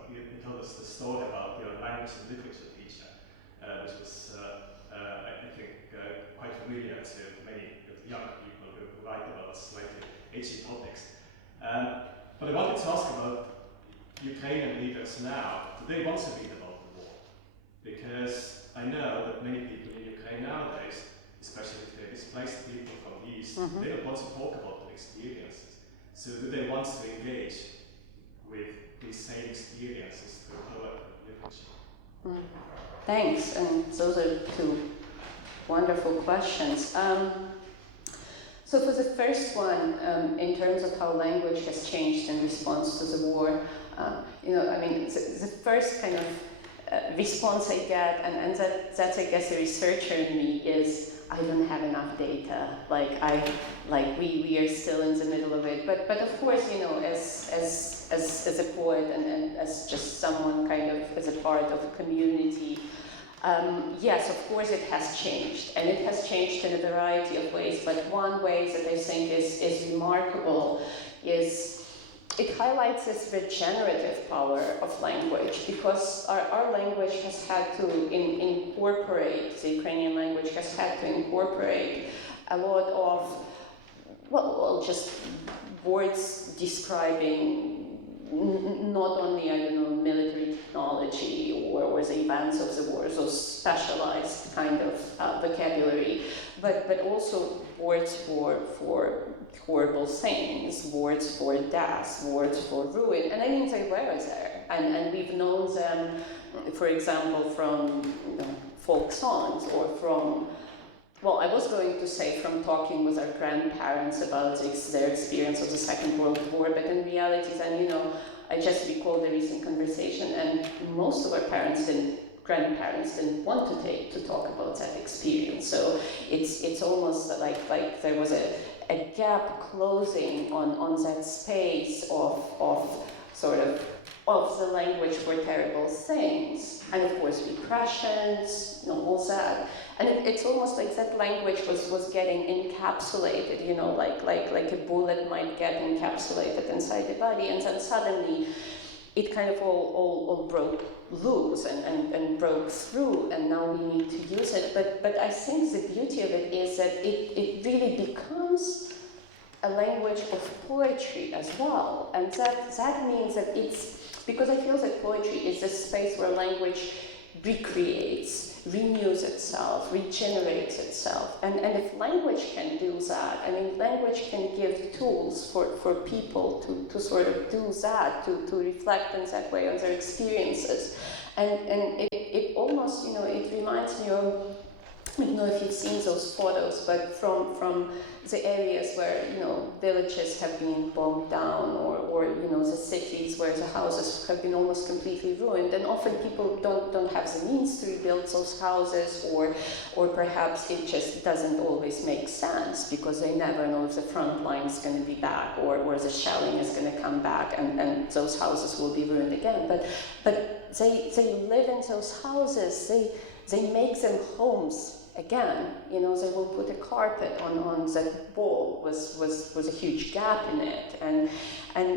you told us the story about your language and literature teacher, which was, I think, quite familiar to many young people who write about slightly edgy topics. But I wanted to ask about Ukrainian readers now. Do they want to read about the war? Because I know that many people in Ukraine nowadays, especially if they're displaced people from the East, they don't want to talk about their experiences. So do they want to engage with these same experiences through poetry and literature? Thanks, and those are two wonderful questions. So for the first one, in terms of how language has changed in response to the war, the first kind of response I get, and that's I guess a researcher in me, is I don't have enough data. We are still in the middle of it. But of course, as a poet and as just someone kind of as a part of a community, yes, of course it has changed, and it has changed in a variety of ways. But one way that I think is remarkable is it highlights this regenerative power of language, because our language has had to incorporate, the Ukrainian language has had to incorporate a lot of, just words describing not only, military technology or the events of the war, so specialized kind of vocabulary, but also words for horrible things, words for death, words for ruin, and they were there, and we've known them, for example, from folk songs, or from, I was going to say from talking with our grandparents about their experience of the Second World War, but in reality then, I just recalled a recent conversation, and most of our grandparents didn't want to talk about that experience. So it's almost like there was a gap closing on that space of the language for terrible things, and of course repressions, all that. And it's almost like that language was getting encapsulated, like a bullet might get encapsulated inside the body, and then suddenly it kind of all broke loose and broke through, and now we need to use it. But I think the beauty of it is that it really becomes a language of poetry as well, and that means that because I feel that poetry is a space where language recreates, renews itself, regenerates itself, and if language can do that, language can give tools for people to sort of do that, to reflect in that way on their experiences, and it almost, it reminds me of, I don't know if you've seen those photos, but from the areas where, villages have been bombed down, or the cities where the houses have been almost completely ruined, and often people don't have the means to rebuild those houses, or perhaps it just doesn't always make sense, because they never know if the front line is going to be back, or the shelling is going to come back, and those houses will be ruined again. But they live in those houses, they make them homes again. They will put a carpet on that wall was a huge gap in it, and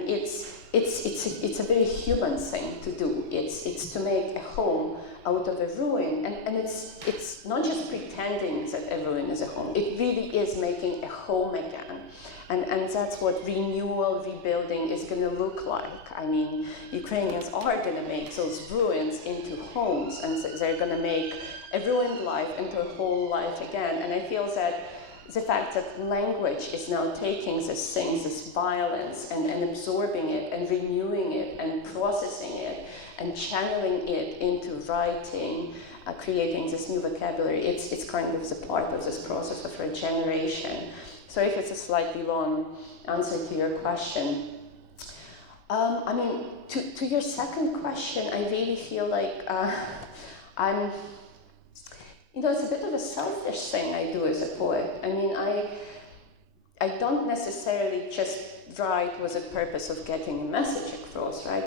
it's a very human thing to do. It's to make a home out of a ruin, and it's not just pretending that a ruin is a home. It really is making a home again. And that's what renewal, rebuilding is going to look like. Ukrainians are going to make those ruins into homes, and they're going to make a ruined life into a whole life again. And I feel that the fact that language is now taking this thing, this violence, and absorbing it, and renewing it, and processing it, and channeling it into writing, creating this new vocabulary, it's kind of the part of this process of regeneration. So if it's a slightly long answer to your question, to your second question, I really feel like it's a bit of a selfish thing I do as a poet. I don't necessarily just write with the purpose of getting a message across, right?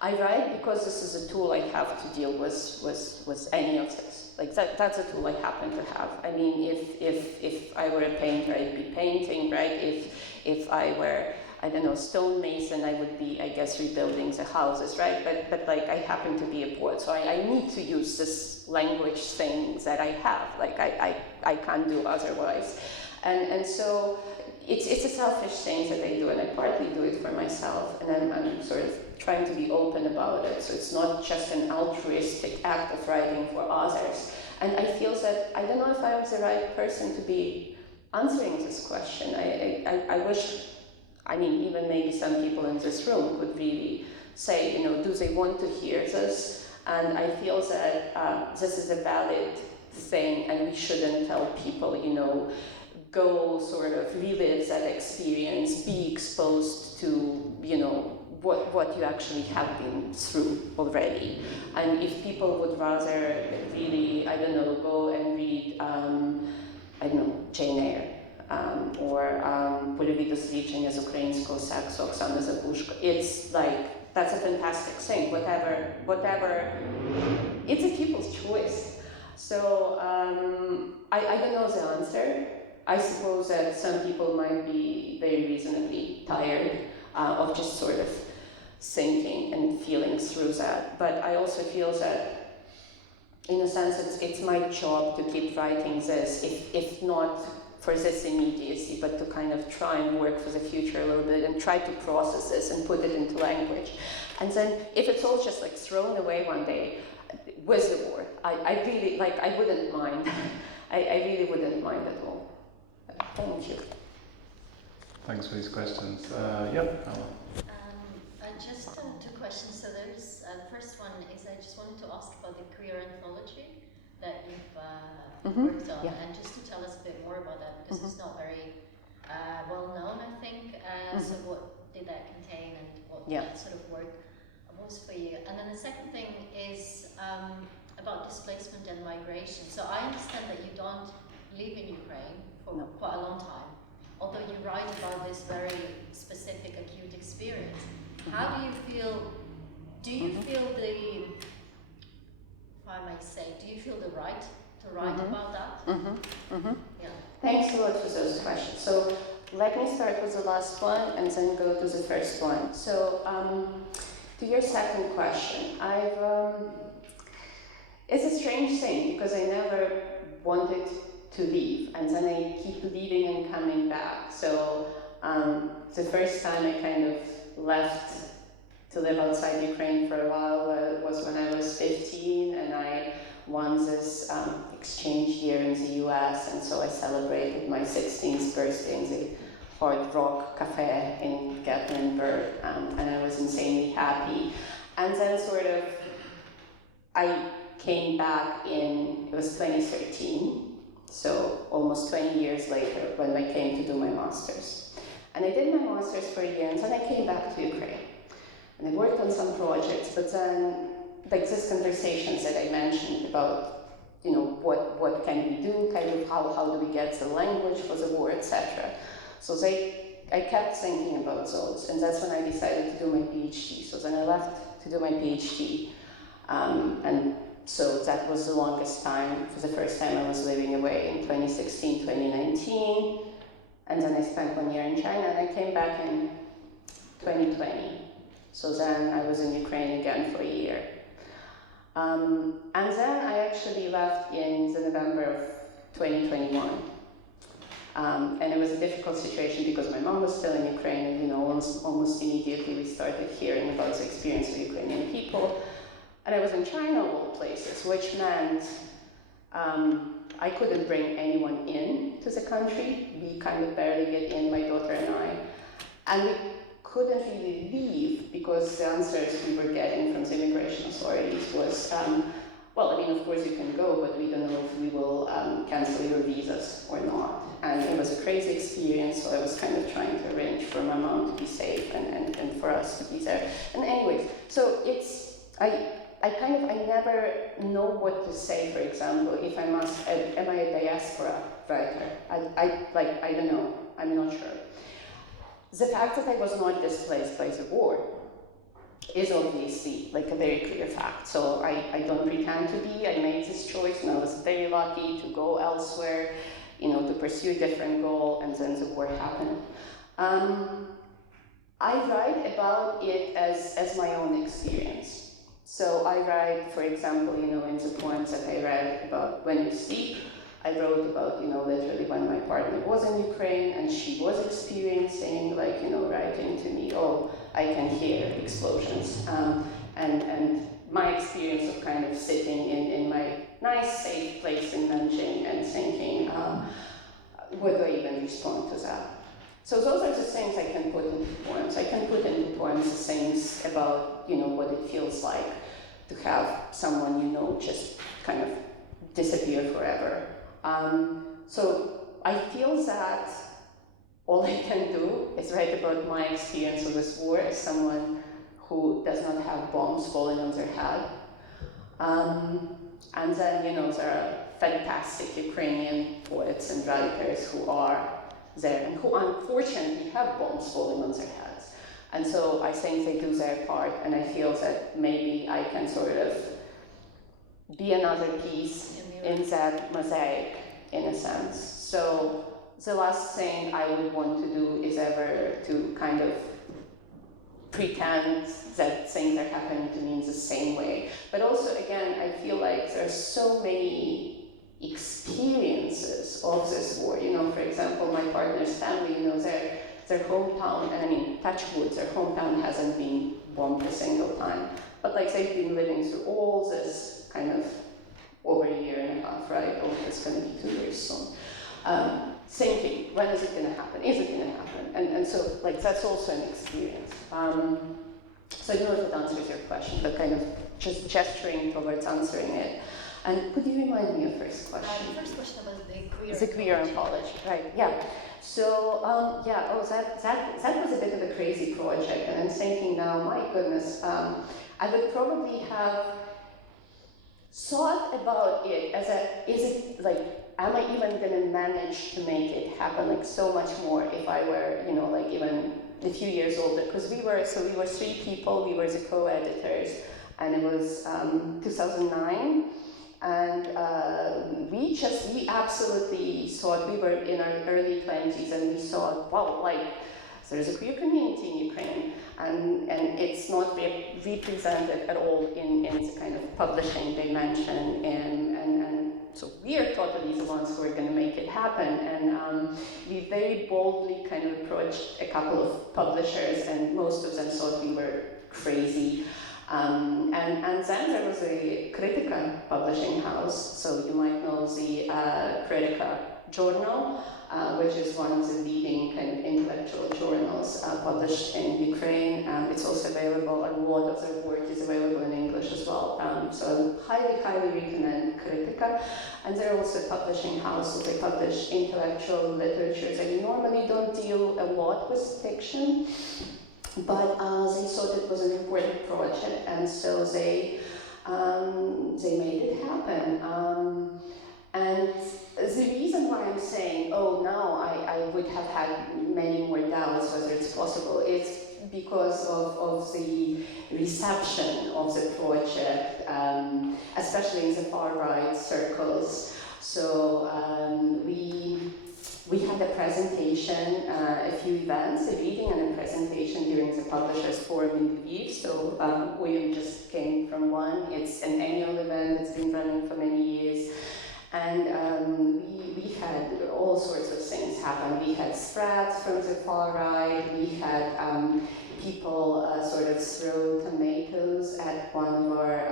I write because this is a tool I have to deal with any of this. That's a tool I happen to have. If I were a painter, I'd be painting, right? If I were, stonemason, I would be, I guess, rebuilding the houses, right? But I happen to be a poet, so I need to use this language thing that I have. I can't do otherwise. And so it's a selfish thing that I do, and I partly do it for myself, and I'm sort of trying to be open about it. So it's not just an altruistic act of writing for others. And I feel that I don't know if I was the right person to be answering this question. I wish, even maybe some people in this room could really say, do they want to hear this? And I feel that this is a valid thing, and we shouldn't tell people, go sort of relive that experience, be exposed to, what you actually have been through already. And if people would rather really, go and read, Jane Eyre, or Polюби дослідження з українського сексу Оксани Закушко. It's like, that's a fantastic thing, whatever, it's a people's choice. So I don't know the answer. I suppose that some people might be very reasonably tired of just sort of thinking and feeling through that. But I also feel that, in a sense, it's my job to keep writing this, if not for this immediacy, but to kind of try and work for the future a little bit and try to process this and put it into language. And then if it's all just like thrown away one day with the war, I really, I wouldn't mind. I really wouldn't mind at all. Thank you. Thanks for these questions. Yep. Just two questions. So there's the first one is I just wanted to ask about the queer anthology that you've worked on, and just to tell us a bit more about that, because it's not very well known, I think. So what did that contain, and what that sort of work was for you? And then the second thing is about displacement and migration. So I understand that you don't live in Ukraine for quite a long time, although you write about this very specific acute experience. How do you feel the, if I may say, do you feel the right to write about that? Yeah. Thanks a lot for those questions. So let me start with the last one and then go to the first one. So to your second question, it's a strange thing because I never wanted to leave, and then I keep leaving and coming back. So the first time I kind of left to live outside Ukraine for a while was when I was 15, and I won this exchange year in the US, and so I celebrated my 16th birthday in the Hard Rock Cafe in Gatlinburg, and I was insanely happy. And then sort of I came back it was 2013, so almost 20 years later, when I came to do my master's. And I did my master's for a year, and then I came back to Ukraine. And I worked on some projects, but then, like these conversations that I mentioned about, what can we do, kind of how do we get the language for the war, etc. So I kept thinking about those, and that's when I decided to do my PhD. So then I left to do my PhD, and so that was the longest time. For the first time I was living away in 2016, 2019, and then I spent 1 year in China, and I came back in 2020. So then I was in Ukraine again for a year. And then I actually left in the November of 2021. And it was a difficult situation because my mom was still in Ukraine, and almost immediately we started hearing about the experience of Ukrainian people. And I was in China of all places, which meant I couldn't bring anyone in to the country. We kind of barely get in, my daughter and I. And we couldn't really leave because the answers we were getting from the immigration authorities was, of course you can go, but we don't know if we will cancel your visas or not. And it was a crazy experience, so I was kind of trying to arrange for my mom to be safe and for us to be there. And anyways, so I never know what to say, for example, if I must, am I a diaspora writer? I don't know, I'm not sure. The fact that I was not displaced by the war is obviously like a very clear fact. So I don't pretend to be. I made this choice, and I was very lucky to go elsewhere, to pursue a different goal, and then the war happened. I write about it as my own experience. So I write, for example, in the poems that I read about When You Sleep, I wrote about, literally when my partner was in Ukraine and she was experiencing, writing to me, oh, I can hear explosions. And my experience of kind of sitting in my nice, safe place in Nanjing and thinking, what do I even respond to that? So those are the things I can put into poems. I can put into poems the things about, what it feels like to have someone just kind of disappear forever. So I feel that all I can do is write about my experience of this war as someone who does not have bombs falling on their head. And then, there are fantastic Ukrainian poets and writers who are there and who unfortunately have bombs falling on their heads. And so I think they do their part, and I feel that maybe I can sort of be another piece in that mosaic, in a sense. So the last thing I would want to do is ever to kind of pretend that things are happening to me in the same way. But also, again, I feel like there are so many experiences of this war. For example, my partner's family, their hometown, and I mean, touch wood, their hometown hasn't been bombed a single time. But they've been living through all this kind of over a year and a half, right? Oh, it's going to be 2 years soon. Thinking, when is it going to happen? Is it going to happen? And so, that's also an experience. So I don't know if it answers your question, but kind of just gesturing towards answering it. And could you remind me of first question? The first question about the queer. The queer anthology, right? Yeah. So that was a bit of a crazy project, and I'm thinking now, my goodness, I would probably have thought about it as am I even going to manage to make it happen so much more if I were, even a few years older? Because we were 3 people, we were the co-editors, and it was 2009, and we absolutely thought, we were in our early 20s, and we thought, wow, there's a queer community in Ukraine, and it's not represented at all in the kind of publishing dimension, and so we are totally the ones who are going to make it happen. And we very boldly kind of approached a couple of publishers, and most of them thought we were crazy. And then there was a Kritika publishing house, so you might know the Kritika journal, which is one of the leading kind of intellectual journals published in Ukraine. It's also available, and a lot of their work is available in English as well. So I highly recommend Kritika. And they're also a publishing house, so they publish intellectual literature. They normally don't deal a lot with fiction, but they thought it was an important project, and so they made it happen. And the reason why I'm saying, now I would have had many more doubts whether it's possible is because of the reception of the project, especially in the far-right circles. So we had a presentation, a few events, a reading and a presentation during the Publishers Forum in Kyiv. So Uilleam just came from one. It's an annual event that's been running for many years. And we had all sorts of things happen. We had threats from the far right. We had people sort of throw tomatoes at one of our,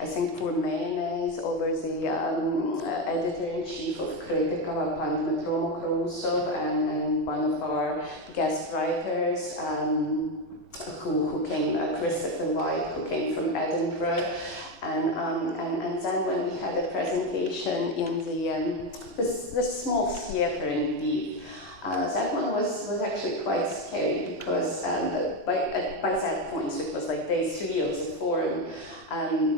I think, pour mayonnaise over the editor-in-chief of Kritika, Pan Dmitro, and one of our guest writers who came, Christopher White, who came from Edinburgh. And then when we had a presentation in this small theater in Kyiv, that one was actually quite scary because by that point, so it was day 3 of the forum,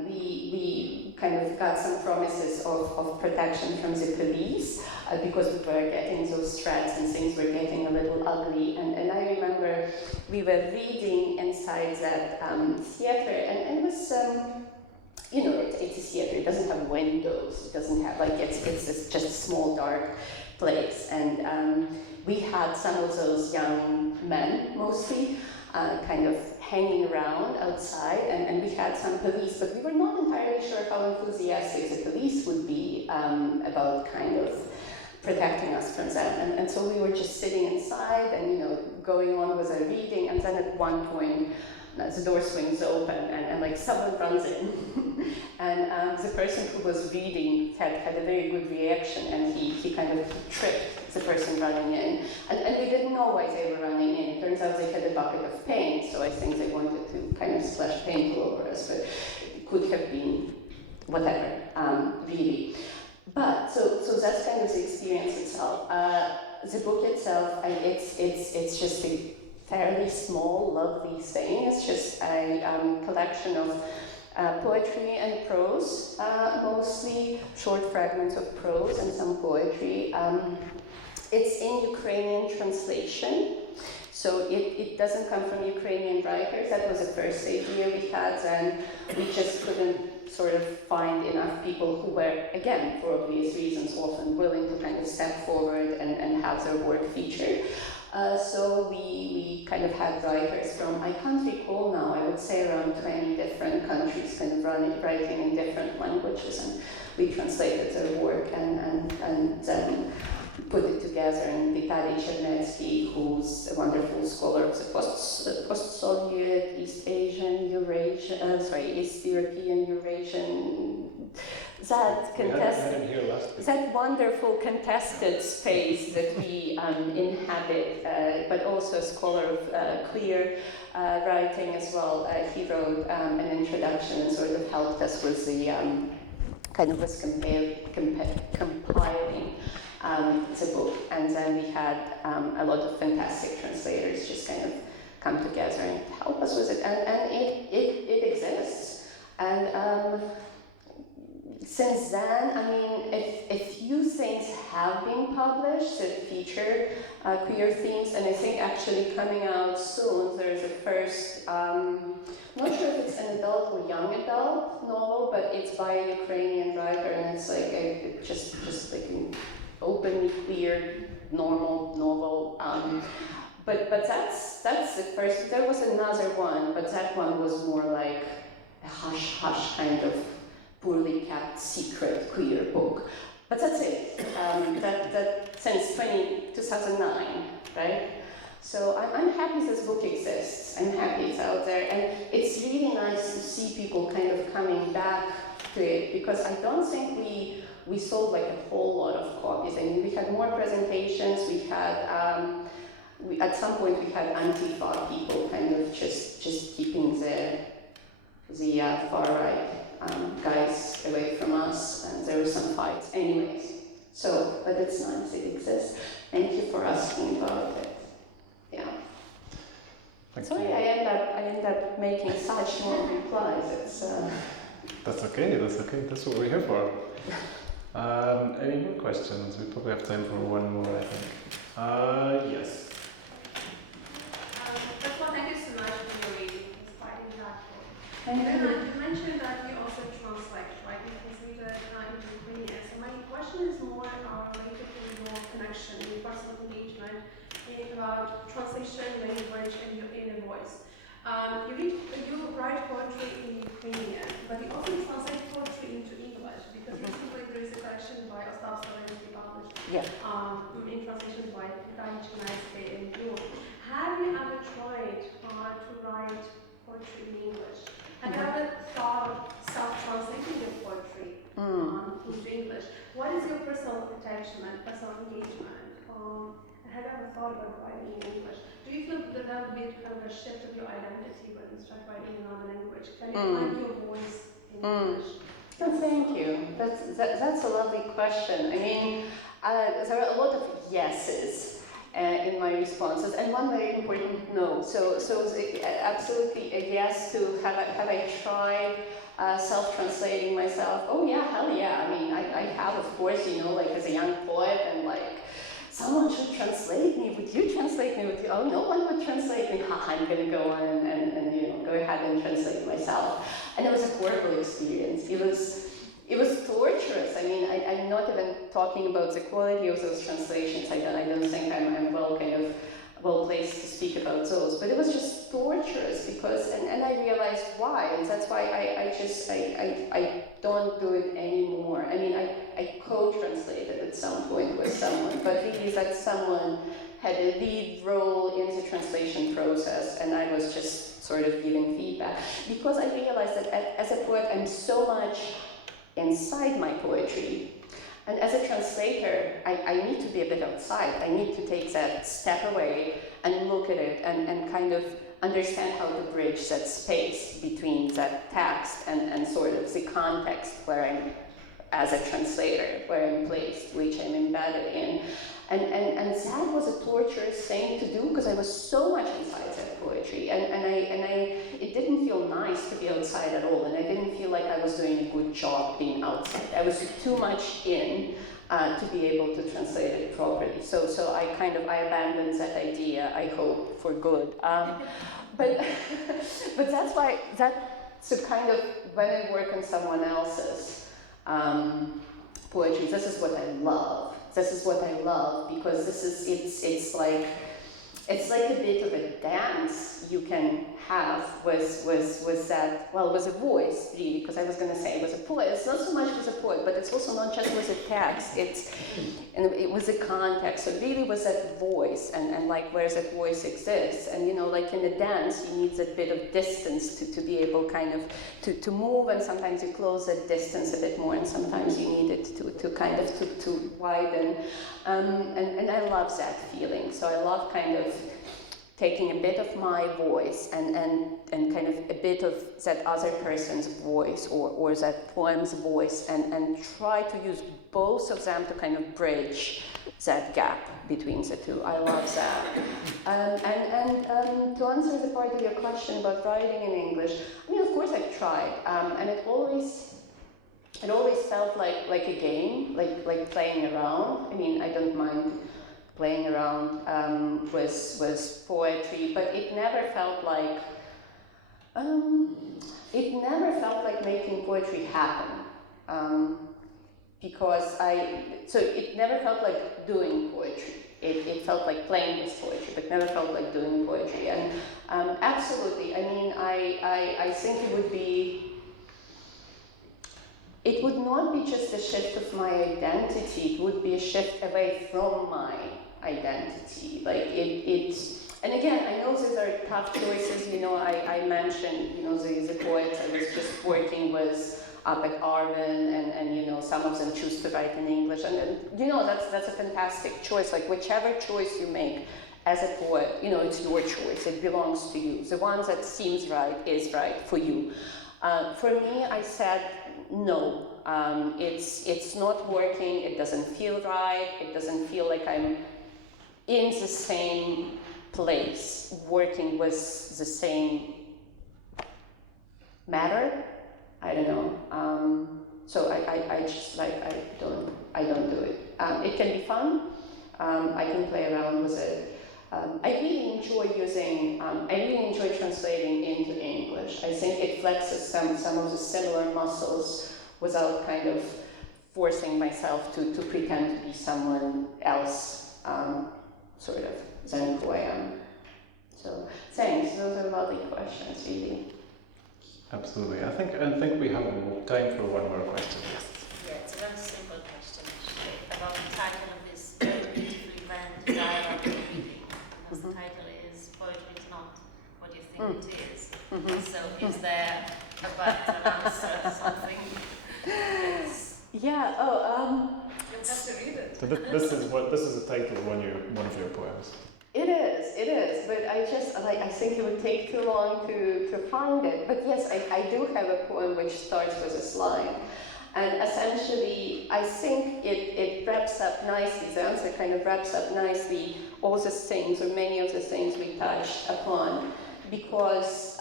we kind of got some promises of protection from the police because we were getting those threats and things were getting a little ugly. And I remember we were reading inside that theater, and it was it's a theater. It doesn't have windows. It doesn't have it's just a small dark place. And we had some of those young men mostly kind of hanging around outside, and we had some police, but we were not entirely sure how enthusiastic the police would be about kind of protecting us from them. And so we were just sitting inside and going on with our reading, and then at one point the door swings open and someone runs in. And the person who was reading had a very good reaction, and he kind of tripped the person running in. And we didn't know why they were running in. It turns out they had a bucket of paint, so I think they wanted to kind of splash paint all over us, but it could have been whatever, really. But, so that's kind of the experience itself. The book itself, it's just a fairly small, lovely thing. It's just a collection of poetry and prose, mostly short fragments of prose and some poetry. It's in Ukrainian translation, so it doesn't come from Ukrainian writers. That was the first idea we had, and we just couldn't sort of find enough people who were, again, for obvious reasons, often willing to kind of step forward and have their work featured. So we kind of had writers from, I can't recall now, I would say around 20 different countries kind of writing in different languages, and we translated their work and put it together. And Vitaly Chernetsky, who's a wonderful scholar of the post-Soviet, East Asian, East European, Eurasian, that wonderful contested space that we inhabit, but also a scholar of queer writing as well. He wrote an introduction and sort of helped us with the compiling the book. And then we had a lot of fantastic translators just kind of come together and help us with it. And it exists. And since then, I mean, a few things have been published that feature queer themes, and I think actually coming out soon, there's a first, I'm not sure if it's an adult or young adult novel, but it's by a Ukrainian writer, and it's like just like an openly queer, normal novel. But that's the first. There was another one, but that one was more like a hush-hush kind of poorly kept secret queer book. But that's it. That since 2009, right? So I'm happy this book exists. I'm happy it's out there, and it's really nice to see people kind of coming back to it, because I don't think we sold like a whole lot of copies. I mean, we had more presentations. We had at some point we had Antifa people kind of just keeping the far right guys away from us, and there were some fights. Anyways, so, but it's nice, it exists. Thank you for asking about it. Yeah. Sorry, I end up making such long replies. It's That's okay. That's what we're here for. Any more questions? We probably have time for one more, I think. Yes. First of all, thank you so much for your reading. It's quite impactful. Thank you. You mentioned that you also translate, right? You translated into Ukrainian. So my question is more related to your connection, your personal engagement about translation, language, and your inner voice. You write poetry in Ukrainian, but you also translate poetry into English, because recently there is a collection by Oslo published in translation by Vitaly Chernetsky and you. Have you ever tried to write poetry in English? Have you ever thought of self-translating your poetry into English? What is your personal attachment, personal engagement? Have you ever thought about writing in English? Do you feel that that would be kind of a shift of your identity when you start writing in another language? Can you find your voice in English? Oh, thank you. That's a lovely question. I mean, there are a lot of yeses in my responses, and one very important no. So absolutely a yes to have I tried self-translating myself? Oh yeah, hell yeah. I mean, I have, of course, like as a young poet, and like, someone should translate me. Would you translate me? Oh, no one would translate me. I'm going to go on and go ahead and translate myself. And it was a horrible experience. It was torturous. I mean, I'm not even talking about the quality of those translations. I don't think I'm well placed to speak about those. But it was just torturous because, and I realized why, and that's why I don't do it anymore. I mean, I co-translated at some point with someone, but really that someone had a lead role in the translation process, and I was just sort of giving feedback. Because I realized that as a poet, I'm so much inside my poetry And as a translator, I need to be a bit outside. I need to take that step away and look at it and kind of understand how to bridge that space between that text and sort of the context where I'm, as a translator, where I'm placed, which I'm embedded in. And that was a torturous thing to do because I was so much inside that poetry, and it didn't feel nice to be outside at all, and I didn't feel like I was doing a good job being outside. I was too much in to be able to translate it properly. So I abandoned that idea, I hope, for good. But that's why, that's kind of, when I work on someone else's poetry, this is what I love. This is what I love because it's like a bit of a dance you can have with that, well, with a voice, really, because I was going to say with a poet. It's not so much with a poet, but it's also not just with a text. It was a context. So really was that voice and like where that voice exists. And, you know, like in a dance, you need that bit of distance to be able kind of to move, and sometimes you close that distance a bit more, and sometimes you need it to widen. And I love that feeling. So I love kind of taking a bit of my voice and kind of a bit of that other person's voice or that poem's voice and try to use both of them to kind of bridge that gap between the two. I love that. And to answer the part of your question about writing in English, I mean, of course I've tried, and it always felt like a game, like playing around. I mean, I don't mind playing around with poetry, but it never felt like making poetry happen, because so it never felt like doing poetry. It felt like playing with poetry, but never felt like doing poetry. And absolutely, I mean, I think it would not be just a shift of my identity, it would be a shift away from my identity. Like and again, I know these are tough choices. You know, I mentioned, you know, the poets I was just working with up at Arvin, and you know, some of them choose to write in English, and you know, that's a fantastic choice. Like whichever choice you make as a poet, you know, it's your choice, it belongs to you. The one that seems right is right for you. For me, I said, no, it's not working, it doesn't feel right, it doesn't feel like I'm in the same place, working with the same matter. I don't know. So I just like, I don't do it. It can be fun, I can play around with it. I really enjoy translating into English. I think it flexes some of the similar muscles without kind of forcing myself to pretend to be someone else, sort of, than who I am. So thanks, those are lovely questions, really. Absolutely. I think we have time for one more question. Yeah, it's a very simple question actually, about the title of this very beautifully grand dialogue we're reading. Because the title is Poetry is Not What You Think It Is. So is there a button answer something? Yeah, You'll have to read it. So this is the title of one of your poems. It is, but I think it would take too long to find it. But yes, I do have a poem which starts with this line. And essentially, I think it wraps up nicely, the answer kind of wraps up nicely all the things, or many of the things we touched upon, because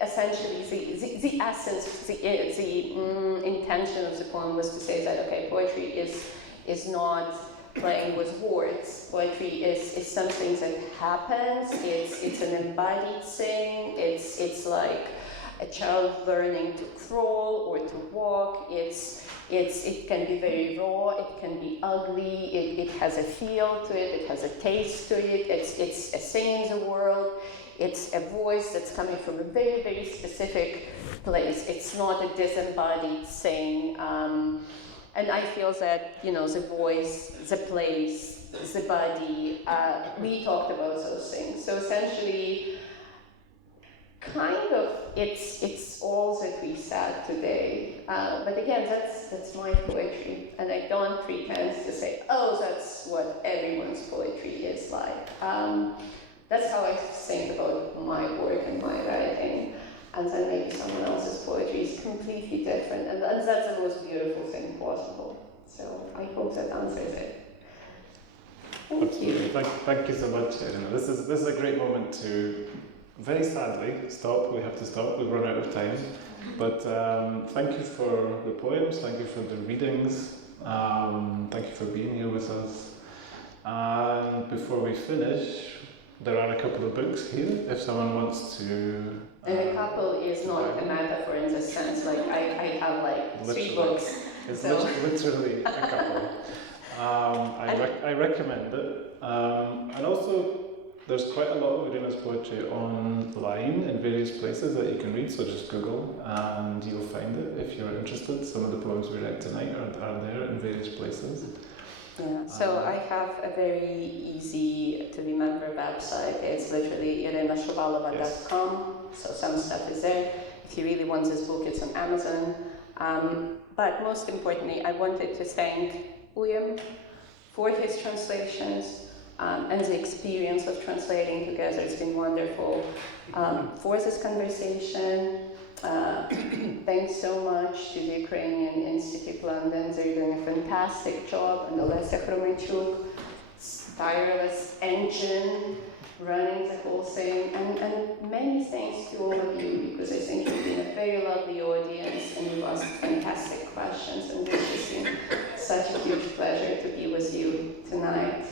essentially the essence, the intention of the poem was to say that, okay, poetry is not playing with words. Poetry is something that happens, it's an embodied thing, it's like a child learning to crawl or to walk. It can be very raw, it can be ugly, it has a feel to it has a taste to it, it's a thing in the world, it's a voice that's coming from a very, very specific place. It's not a disembodied thing. And I feel that, you know, the voice, the place, the body, we talked about those things. So essentially, kind of, it's all that we said today. But again, that's my poetry, and I don't pretend to say, oh, that's what everyone's poetry is like. That's how I think about my work and my writing. And then maybe someone else's poetry is completely different, and that's the most beautiful thing possible. So I hope that answers it. Thank you. Thank you so much, Iryna. This is a great moment to, very sadly, stop. We have to stop. We've run out of time. But thank you for the poems. Thank you for the readings. Thank you for being here with us. And before we finish, there are a couple of books here. If someone wants to. And a couple is not a metaphor in the sense, like I have like literally, 3 books. It's so. literally a couple. I recommend it. And also, there's quite a lot of Iryna's poetry online in various places that you can read, so just Google and you'll find it if you're interested. Some of the poems we read tonight are there in various places. Yeah, so I have a very easy to remember website. It's literally irynashuvalova.com, so some stuff is there. If you really want this book, it's on Amazon. But most importantly, I wanted to thank Uilleam for his translations and the experience of translating together. It's been wonderful for this conversation. Thanks so much to the Ukrainian Institute London. They're doing a fantastic job, and Olesya Chromechuk, tireless engine running the whole thing, and many thanks to all of you, because I think you've been a very lovely audience and you've asked fantastic questions, and this has been such a huge pleasure to be with you tonight.